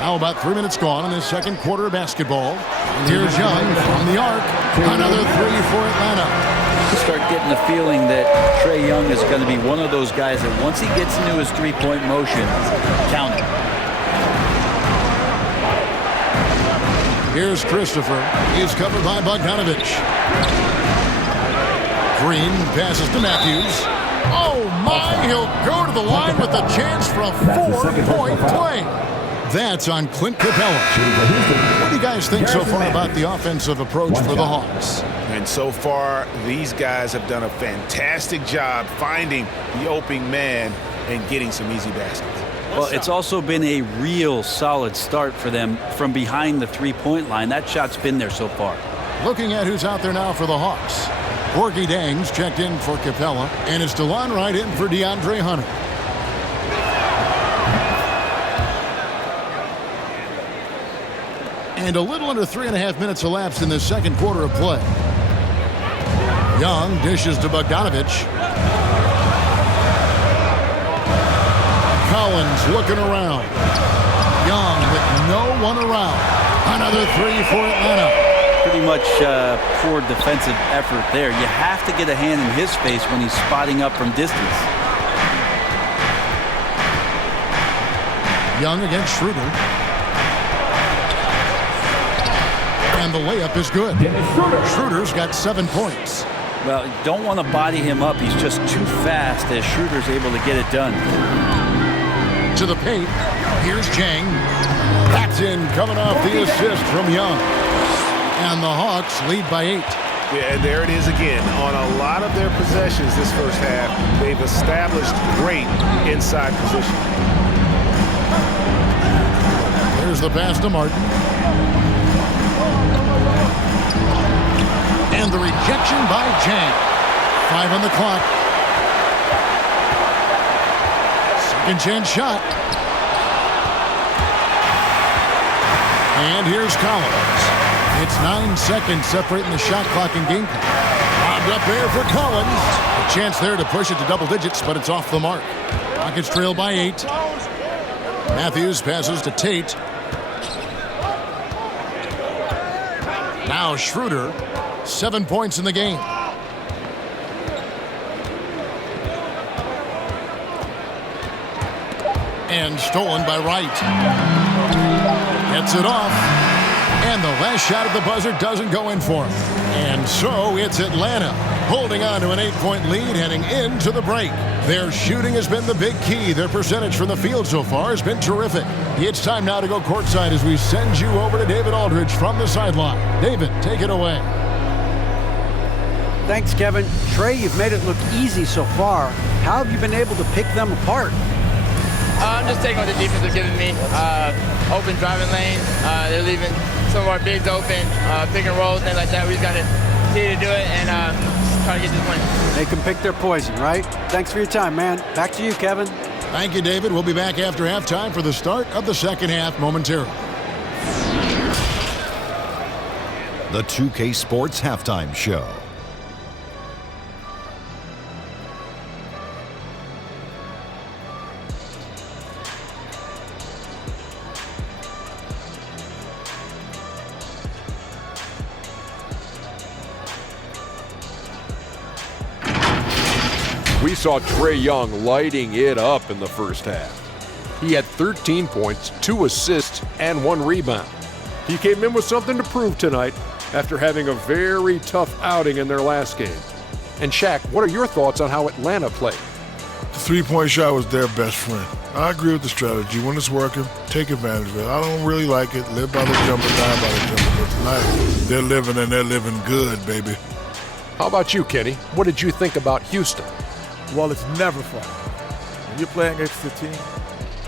Now about 3 minutes gone in the second quarter of basketball. And here's Young from the arc. Another three for Atlanta. You start getting the feeling that Trae Young is going to be one of those guys that once he gets into his three-point motion, count it. Here's Christopher. He's covered by Bogdanovich. Green passes to Matthews. Oh my, he'll go to the line with a chance for a 4-point play. That's on Clint Capella. What do you guys think so far about the offensive approach for the Hawks? And so far, these guys have done a fantastic job finding the opening man and getting some easy baskets. Well, it's also been a real solid start for them from behind the three-point line. That shot's been there so far. Looking at who's out there now for the Hawks. Gorgie Dangs checked in for Capella, and it's DeLon Wright in for DeAndre Hunter. And a little under 3.5 minutes elapsed in the second quarter of play. Young dishes to Bogdanovich. Collins looking around. Young with no one around. Another three for Atlanta. Pretty much poor defensive effort there. You have to get a hand in his face when he's spotting up from distance. Young against Schroeder. And the layup is good. Schroeder's got 7 points. Well, you don't want to body him up. He's just too fast as Schroeder's able to get it done. To the paint. Here's Jang. That's in, coming off the assist from Young. And the Hawks lead by 8. Yeah, and there it is again. On a lot of their possessions this first half, they've established great inside position. There's the pass to Martin. And the rejection by Jang. 5 on the clock. Second chance shot. And here's Collins. It's 9 seconds separating the shot clock and game clock. Lobbed up there for Collins. A chance there to push it to double digits, but it's off the mark. Rockets trail by 8. Matthews passes to Tate. Now Schroeder. 7 points in the game. And stolen by Wright. Gets it off. And the last shot at the buzzer doesn't go in for him. And so it's Atlanta holding on to an 8-point lead heading into the break. Their shooting has been the big key. Their percentage from the field so far has been terrific. It's time now to go courtside as we send you over to David Aldridge from the sideline. David, take it away. Thanks, Kevin. Trae, you've made it look easy so far. How have you been able to pick them apart? I'm just taking what the defense is giving me. Open driving lanes. They're leaving some of our bigs open, pick and rolls, things like that. We just got to continue to do it and try to get this win. They can pick their poison, right? Thanks for your time, man. Back to you, Kevin. Thank you, David. We'll be back after halftime for the start of the second half momentarily. The 2K Sports Halftime Show. We saw Trae Young lighting it up in the first half. He had 13 points, 2 assists, and 1 rebound. He came in with something to prove tonight after having a very tough outing in their last game. And Shaq, what are your thoughts on how Atlanta played? The three-point shot was their best friend. I agree with the strategy. When it's working, take advantage of it. I don't really like it. Live by the jumper, die by the jumper. But tonight, they're living and they're living good, baby. How about you, Kenny? What did you think about Houston? Well, it's never fun. When you're playing against a team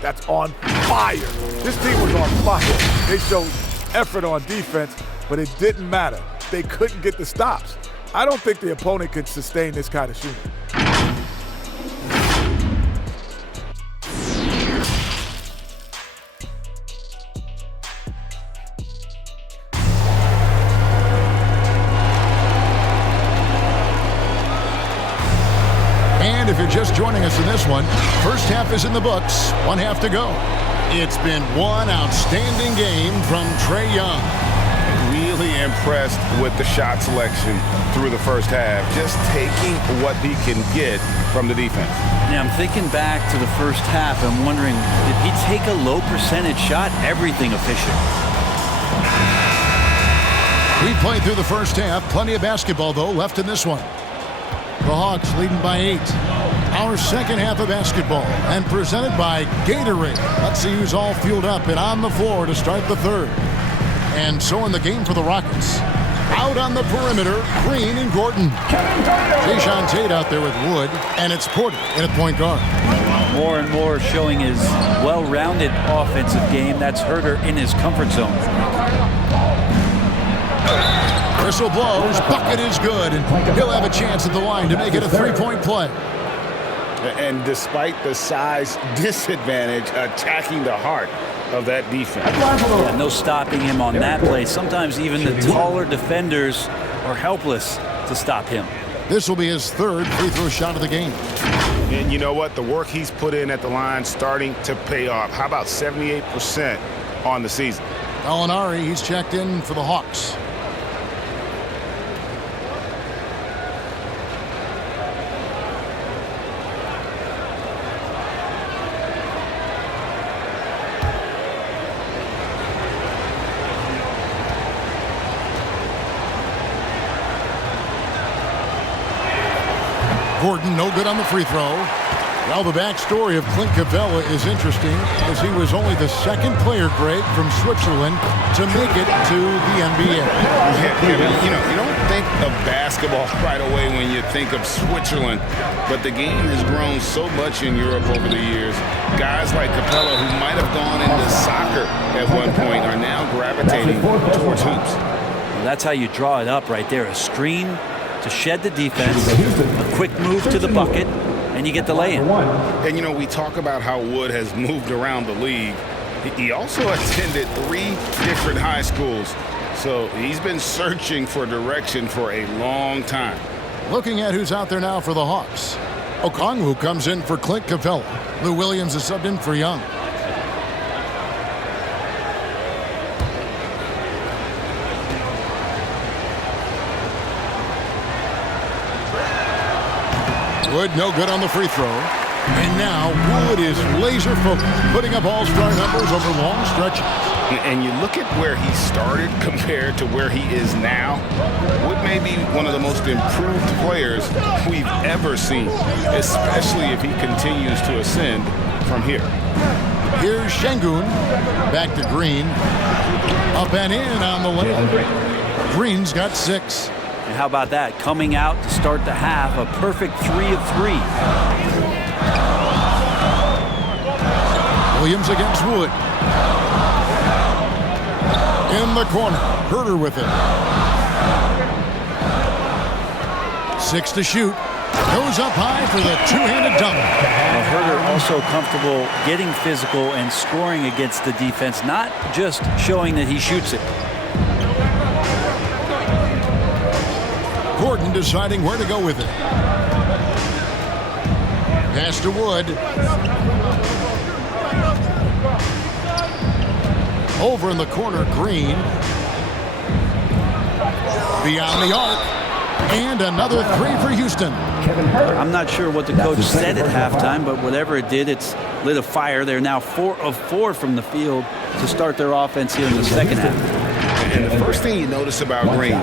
that's on fire. This team was on fire. They showed effort on defense, but it didn't matter. They couldn't get the stops. I don't think the opponent could sustain this kind of shooting. And if you're just joining us in this one, first half is in the books, 1 half to go. It's been one outstanding game from Trae Young. Really impressed with the shot selection through the first half, just taking what he can get from the defense. Yeah, I'm thinking back to the first half. I'm wondering, did he take a low percentage shot? Everything efficient. We played through the first half. Plenty of basketball, though, left in this one. The Hawks leading by 8. Our second half of basketball, and presented by Gatorade. Let's see who's all fueled up and on the floor to start the third. And so in the game for the Rockets. Out on the perimeter, Green and Gordon. Jae'Sean Tate out there with Wood, and it's Porter in at point guard. More and more showing his well-rounded offensive game. That's Huerter in his comfort zone. Whistle blows, bucket is good, and he'll have a chance at the line to make it a three-point play. And despite the size disadvantage, attacking the heart of that defense. Yeah, no stopping him on that play. Sometimes even the taller defenders are helpless to stop him. This will be his third free throw shot of the game. And you know what? The work he's put in at the line starting to pay off. How about 78% on the season? Gallinari, he's checked in for the Hawks. Gordon, no good on the free throw. Well, the backstory of Clint Capella is interesting, as he was only the second player, Greg, from Switzerland to make it to the NBA. Yeah, Kevin, you don't think of basketball right away when you think of Switzerland, but the game has grown so much in Europe over the years. Guys like Capella, who might have gone into soccer at one point, are now gravitating towards hoops. Well, that's how you draw it up right there. A screen to shed the defense, a quick move to the bucket, and you get the lay-in. And, we talk about how Wood has moved around the league. He also attended 3 different high schools, so he's been searching for direction for a long time. Looking at who's out there now for the Hawks. Okongwu comes in for Clint Capella. Lou Williams is subbed in for Young. Wood, no good on the free throw. And now Wood is laser focused, putting up all-star numbers over long stretches. And you look at where he started compared to where he is now. Wood may be one of the most improved players we've ever seen, especially if he continues to ascend from here. Here's Şengün, back to Green. Up and in on the layup. Green's got 6. And how about that? Coming out to start the half, a perfect 3 of 3. Williams against Wood. In the corner, Huerter with it. 6 to shoot. Goes up high for the two-handed dunk. Well, Huerter also comfortable getting physical and scoring against the defense, not just showing that he shoots it. Gordon deciding where to go with it. Pass to Wood. Over in the corner, Green. Beyond the arc. And another 3 for Houston. I'm not sure what the coach said at halftime, but whatever it did, it's lit a fire. They're now 4 of 4 from the field to start their offense here in the second half. And the first thing you notice about Green,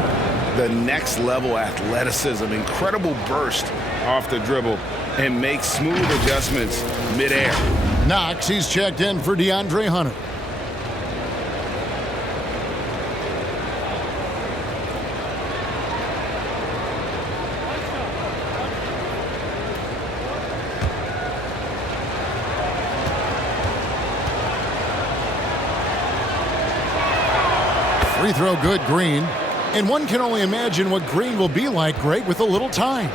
the next level athleticism, incredible burst off the dribble, and makes smooth adjustments midair. Knox, he's checked in for DeAndre Hunter. Free throw good, Green. And one can only imagine what Green will be like, Greg, with a little time.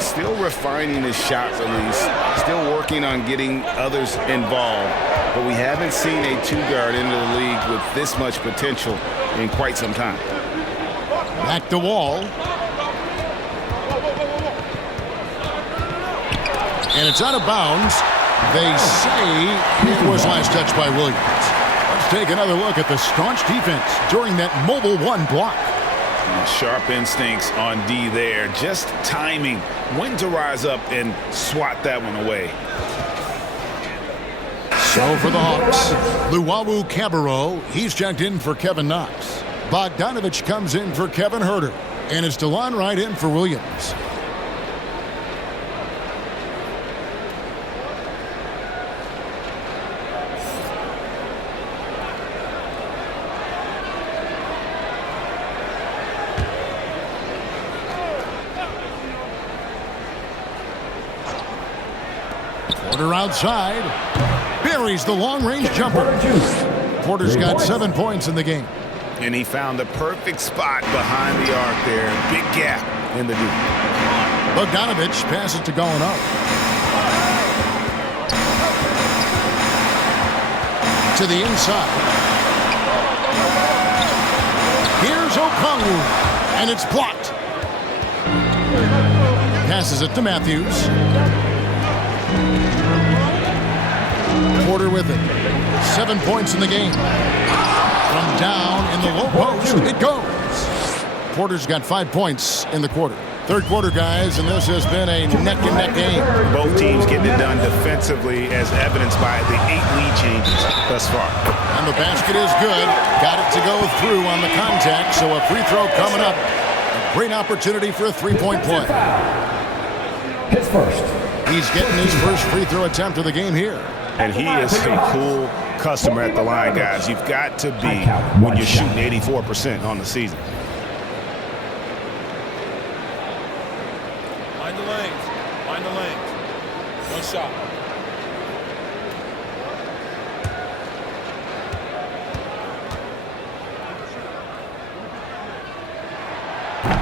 Still refining his shot release, still working on getting others involved. But we haven't seen a two-guard into the league with this much potential in quite some time. Back to Wall. And it's out of bounds. They say it was last touched by Williams. Let's take another look at the staunch defense during that mobile one block. Sharp instincts on D there. Just timing when to rise up and swat that one away. So for the Hawks, Luwawu Cabarro, he's checked in for Kevin Knox. Bogdanovich comes in for Kevin Huerter. And it's DeLon Wright in for Williams. Porter outside. Buries the long-range jumper. Porter's got 7 points in the game. And he found the perfect spot behind the arc there. Big gap in the D. Bogdanovich passes to going up. To the inside. Here's Okongwu. And it's blocked. Passes it to Matthews. Porter with it. 7 points in the game. From down in the low post, it goes. Porter's got 5 points in the quarter. Third quarter, guys, and this has been a neck-and-neck game. Both teams getting it done defensively, as evidenced by the 8 lead changes thus far. And the basket is good. Got it to go through on the contact, so a free throw coming up. A great opportunity for a three-point play. His first. He's getting his first free throw attempt of the game here. And he is a cool customer at the line, guys. You've got to be when you're shooting 84% on the season. Mind the lanes. Mind the lanes. One shot.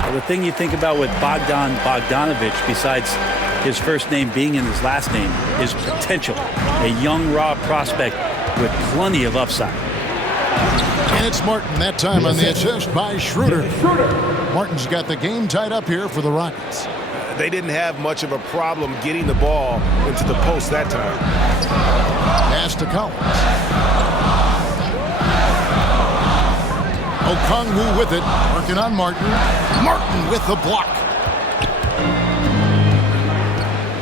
Well, the thing you think about with Bogdanovich, besides his first name being in his last name, is potential. A young, raw prospect with plenty of upside. And it's Martin that time on the assist by Schroeder. Martin's got the game tied up here for the Rockets. They didn't have much of a problem getting the ball into the post that time. Pass to Collins. Okongwu with it, working on Martin. Martin with the block.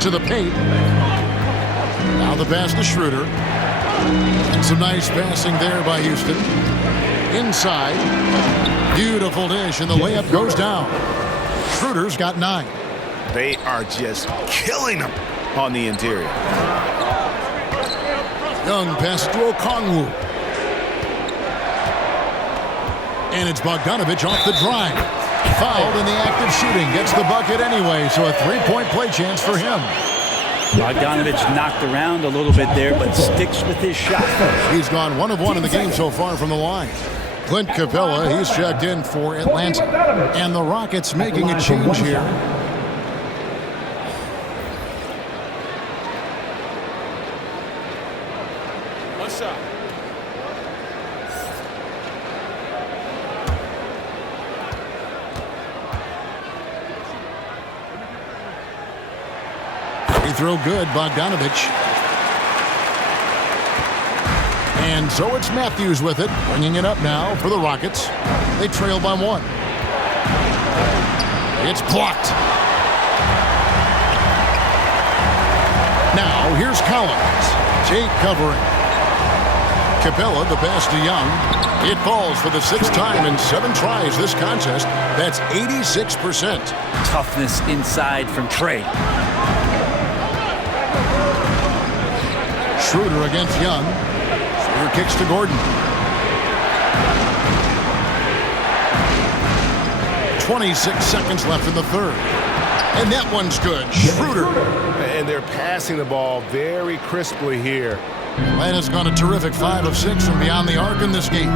To the paint. Now the pass to Schroeder. And some nice passing there by Houston. Inside. Beautiful dish, and the layup goes down. Schroeder's got 9. They are just killing them on the interior. Young pass to Okongwu. And it's Bogdanovich off the drive. Fouled in the act of shooting. Gets the bucket anyway, so a three-point play chance for him. Bogdanovich knocked around a little bit there, but sticks with his shot. He's gone 1 of 1 in the game so far from the line. Clint Capella, he's checked in for Atlanta. And the Rockets making a change here. One shot. Free throw good, Bogdanovich. And so it's Matthews with it, bringing it up now for the Rockets. They trail by 1. It's blocked. Now here's Collins. Jake covering. Capella, the pass to Young. It falls for the 6th time in 7 tries this contest. That's 86%. Toughness inside from Trey. Schroeder against Young. Schroeder kicks to Gordon. 26 seconds left in the third. And that one's good. Schroeder. And they're passing the ball very crisply here. Atlanta's gone a terrific 5 of 6 from beyond the arc in this game.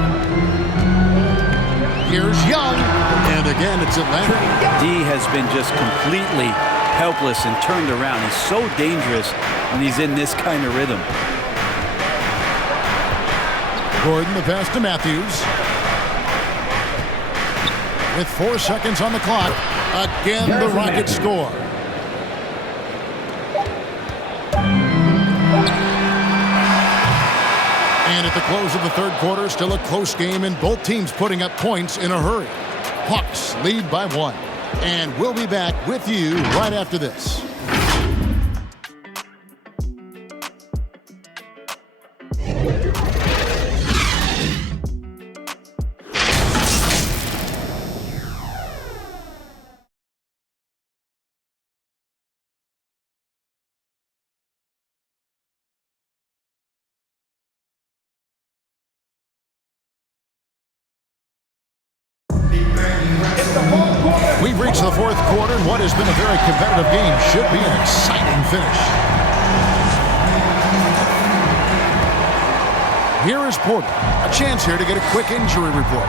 Here's Young, and again it's Atlanta. D has been just completely helpless and turned around. He's so dangerous when he's in this kind of rhythm. Gordon, the pass to Matthews. With 4 seconds on the clock, again the Rockets score. And at the close of the third quarter, still a close game and both teams putting up points in a hurry. Hawks lead by 1. And we'll be back with you right after this. We've reached the fourth quarter, and what has been a very competitive game should be an exciting finish. Here is Porter. A chance here to get a quick injury report.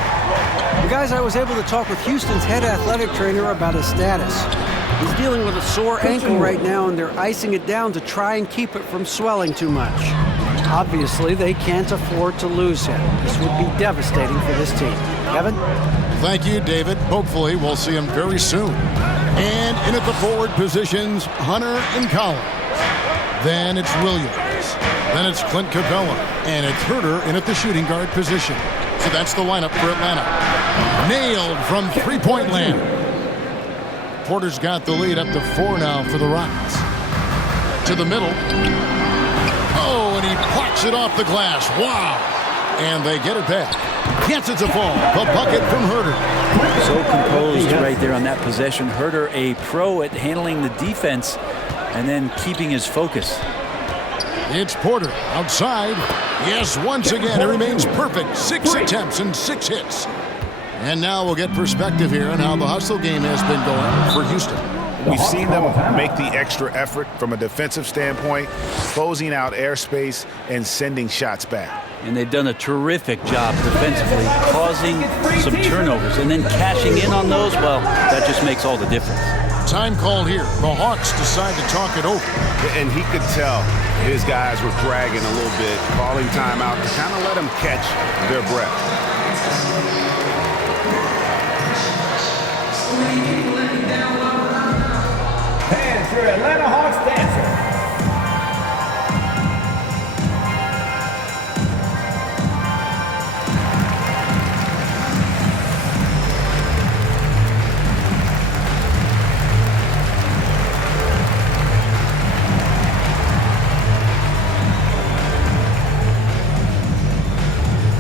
You guys, I was able to talk with Houston's head athletic trainer about his status. He's dealing with a sore ankle right now, and they're icing it down to try and keep it from swelling too much. Obviously, they can't afford to lose him. This would be devastating for this team. Kevin? Thank you, David. Hopefully, we'll see him very soon. And in at the forward positions, Hunter and Collins. Then it's Williams. Then it's Clint Capella. And it's Herter in at the shooting guard position. So that's the lineup for Atlanta. Nailed from three-point land. Porter's got the lead up to 4 now for the Rockets. To the middle. Oh, and he plucks it off the glass. Wow. And they get it back. Gets it to fall. The bucket from Herter. So composed right there on that possession. Herter, a pro at handling the defense and then keeping his focus. It's Porter outside. Yes, once again, it remains perfect. 6 attempts and 6 hits. And now we'll get perspective here on how the hustle game has been going for Houston. We've seen them make the extra effort from a defensive standpoint, closing out airspace and sending shots back. And they've done a terrific job defensively, causing some turnovers and then cashing in on those. Well, that just makes all the difference. Time called here. The Hawks decide to talk it over. And he could tell his guys were dragging a little bit, calling timeout to kind of let them catch their breath. Hands your Atlanta Hawks dancer.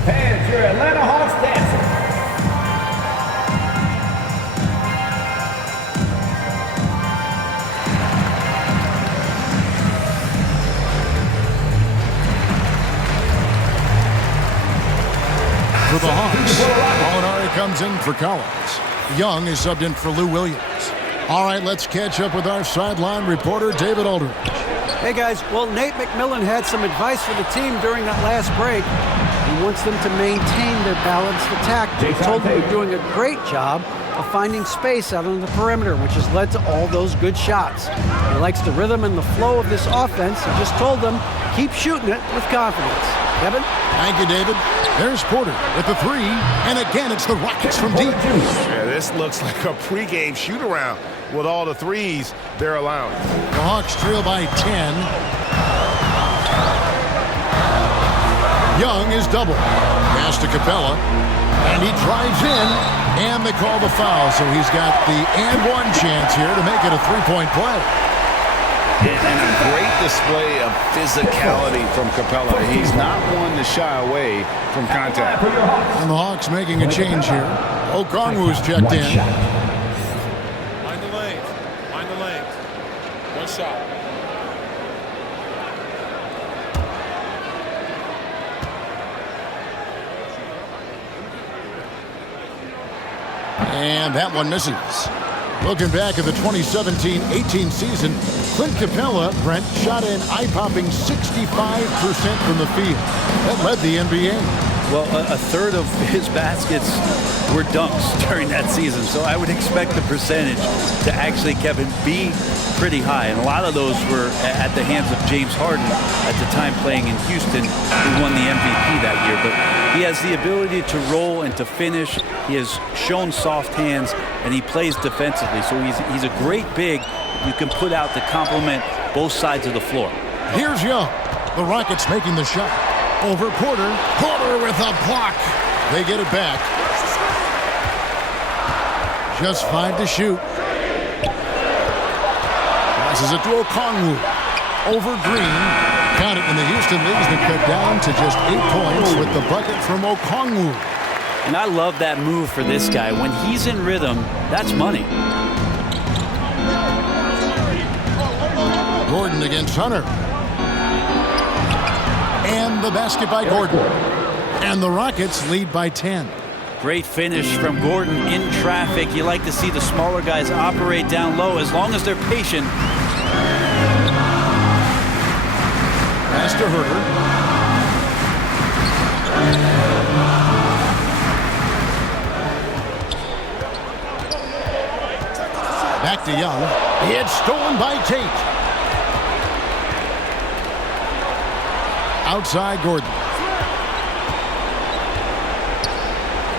Hands your Atlanta Hawks dancer. For the Hawks, Molinari comes in for Collins. Young is subbed in for Lou Williams. All right, let's catch up with our sideline reporter, David Aldridge. Hey, guys. Well, Nate McMillan had some advice for the team during that last break. He wants them to maintain their balanced attack. He told them they're doing a great job of finding space out on the perimeter, which has led to all those good shots. He likes the rhythm and the flow of this offense. He just told them, keep shooting it with confidence. Kevin? Thank you, David. There's Porter with the 3, and again, it's the Rockets from deep. Yeah, this looks like a pregame shoot-around with all the threes they're allowing. The Hawks trail by 10. Young is double. Pass to Capella, and he drives in, and they call the foul, so he's got the and-one chance here to make it a three-point play. And a great display of physicality from Capella. He's not one to shy away from contact. And the Hawks making a change here. Okongwu's checked in. Mind the lanes. Mind the lanes. One shot. And that one misses. Looking back at the 2017-18 season, Clint Capella, Brent, shot an eye-popping 65% from the field. That led the NBA. Well, a third of his baskets were dunks during that season, so I would expect the percentage to actually, Kevin, be pretty high. And a lot of those were at the hands of James Harden at the time playing in Houston, who won the MVP that year. But he has the ability to roll and to finish. He has shown soft hands, and he plays defensively. So he's a great big you can put out to complement both sides of the floor. Here's Young. The Rockets making the shot. Over Porter. Porter with a block. They get it back. Just 5 to shoot. Passes it to Okongwu. Over Green. Count it in the Houston leagues that cut down to just 8 points with the bucket from Okongwu. And I love that move for this guy. When he's in rhythm, that's money. Gordon against Hunter. And the basket by Gordon. And the Rockets lead by 10. Great finish from Gordon in traffic. You like to see the smaller guys operate down low as long as they're patient. Pass to Herter. Back to Young. It's stolen by Tate. Outside Gordon.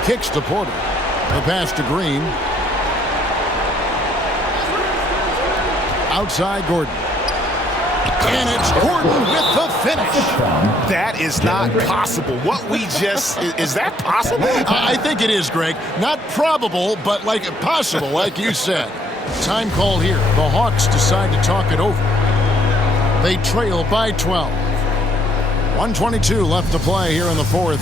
Kicks to Porter. The pass to Green. Outside Gordon. And it's Gordon with the finish. That is not possible. What we just, is that possible? I think it is, Greg. Not probable, but like possible, like you said. Time call here. The Hawks decide to talk it over. They trail by 12. 1:22 left to play here in the fourth.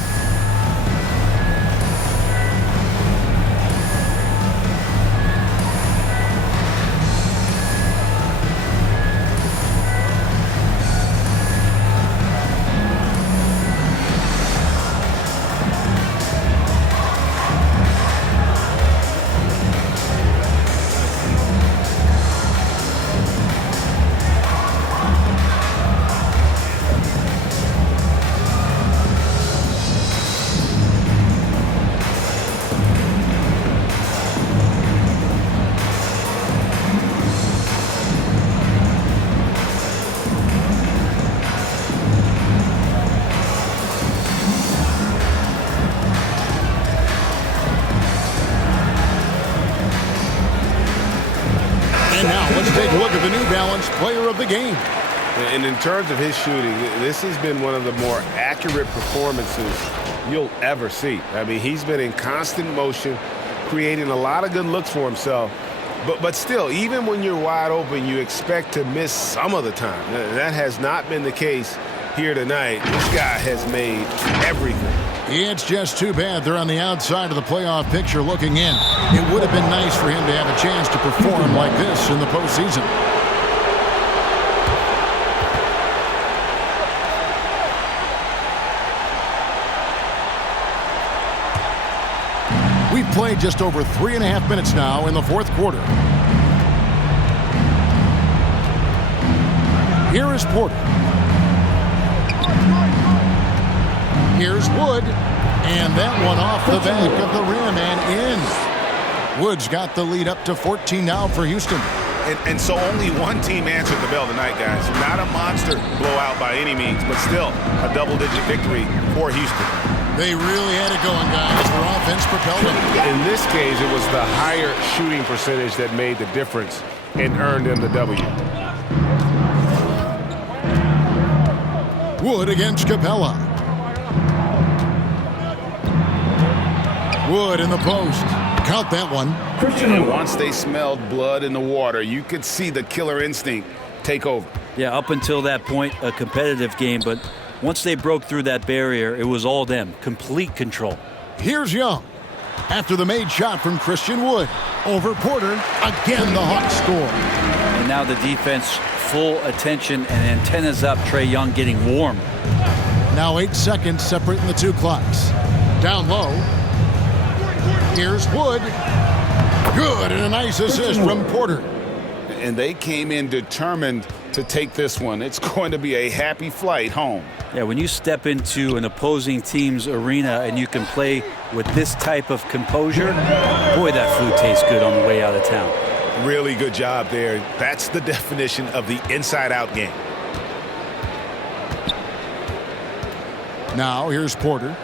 Take a look at the New Balance player of the game. And in terms of his shooting, this has been one of the more accurate performances you'll ever see. I mean, he's been in constant motion, creating a lot of good looks for himself. But still, even when you're wide open, you expect to miss some of the time. That has not been the case here tonight. This guy has made everything. It's just too bad they're on the outside of the playoff picture looking in. It would have been nice for him to have a chance to perform like this in the postseason. We've played just over 3.5 minutes now in the fourth quarter. Here is Porter. Here's Wood, and that one off the back of the rim and in. Wood's got the lead up to 14 now for Houston. And so only one team answered the bell tonight, guys. Not a monster blowout by any means, but still a double-digit victory for Houston. They really had it going, guys. Their offense propelled them. In this case, it was the higher shooting percentage that made the difference and earned them the W. Wood against Capella. Wood in the post. Count that one. And once they smelled blood in the water, you could see the killer instinct take over. Yeah, up until that point, a competitive game, but once they broke through that barrier, it was all them. Complete control. Here's Young. After the made shot from Christian Wood. Over Porter. Again, the Hawks score. And now the defense, full attention and antennas up. Trae Young getting warm. Now 8 seconds separating the two clocks. Down low. Here's Wood. Good, and a nice assist from Porter. And they came in determined to take this one. It's going to be a happy flight home. Yeah, when you step into an opposing team's arena and you can play with this type of composure, boy, that food tastes good on the way out of town. Really good job there. That's the definition of the inside-out game. Now here's Porter.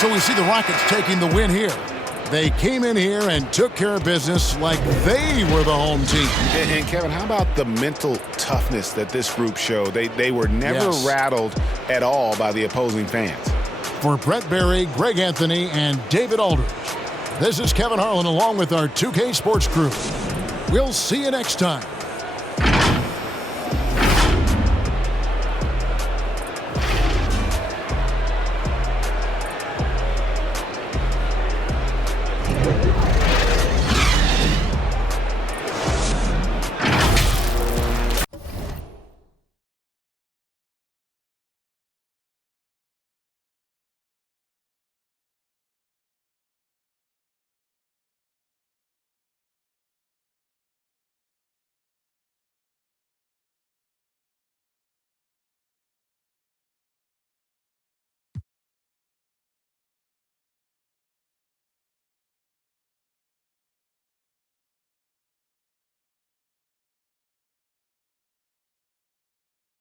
So we see the Rockets taking the win here. They came in here and took care of business like they were the home team. And Kevin, how about the mental toughness that this group showed? They were never rattled at all by the opposing fans. For Brett Berry, Greg Anthony, and David Aldridge, this is Kevin Harlan along with our 2K Sports crew. We'll see you next time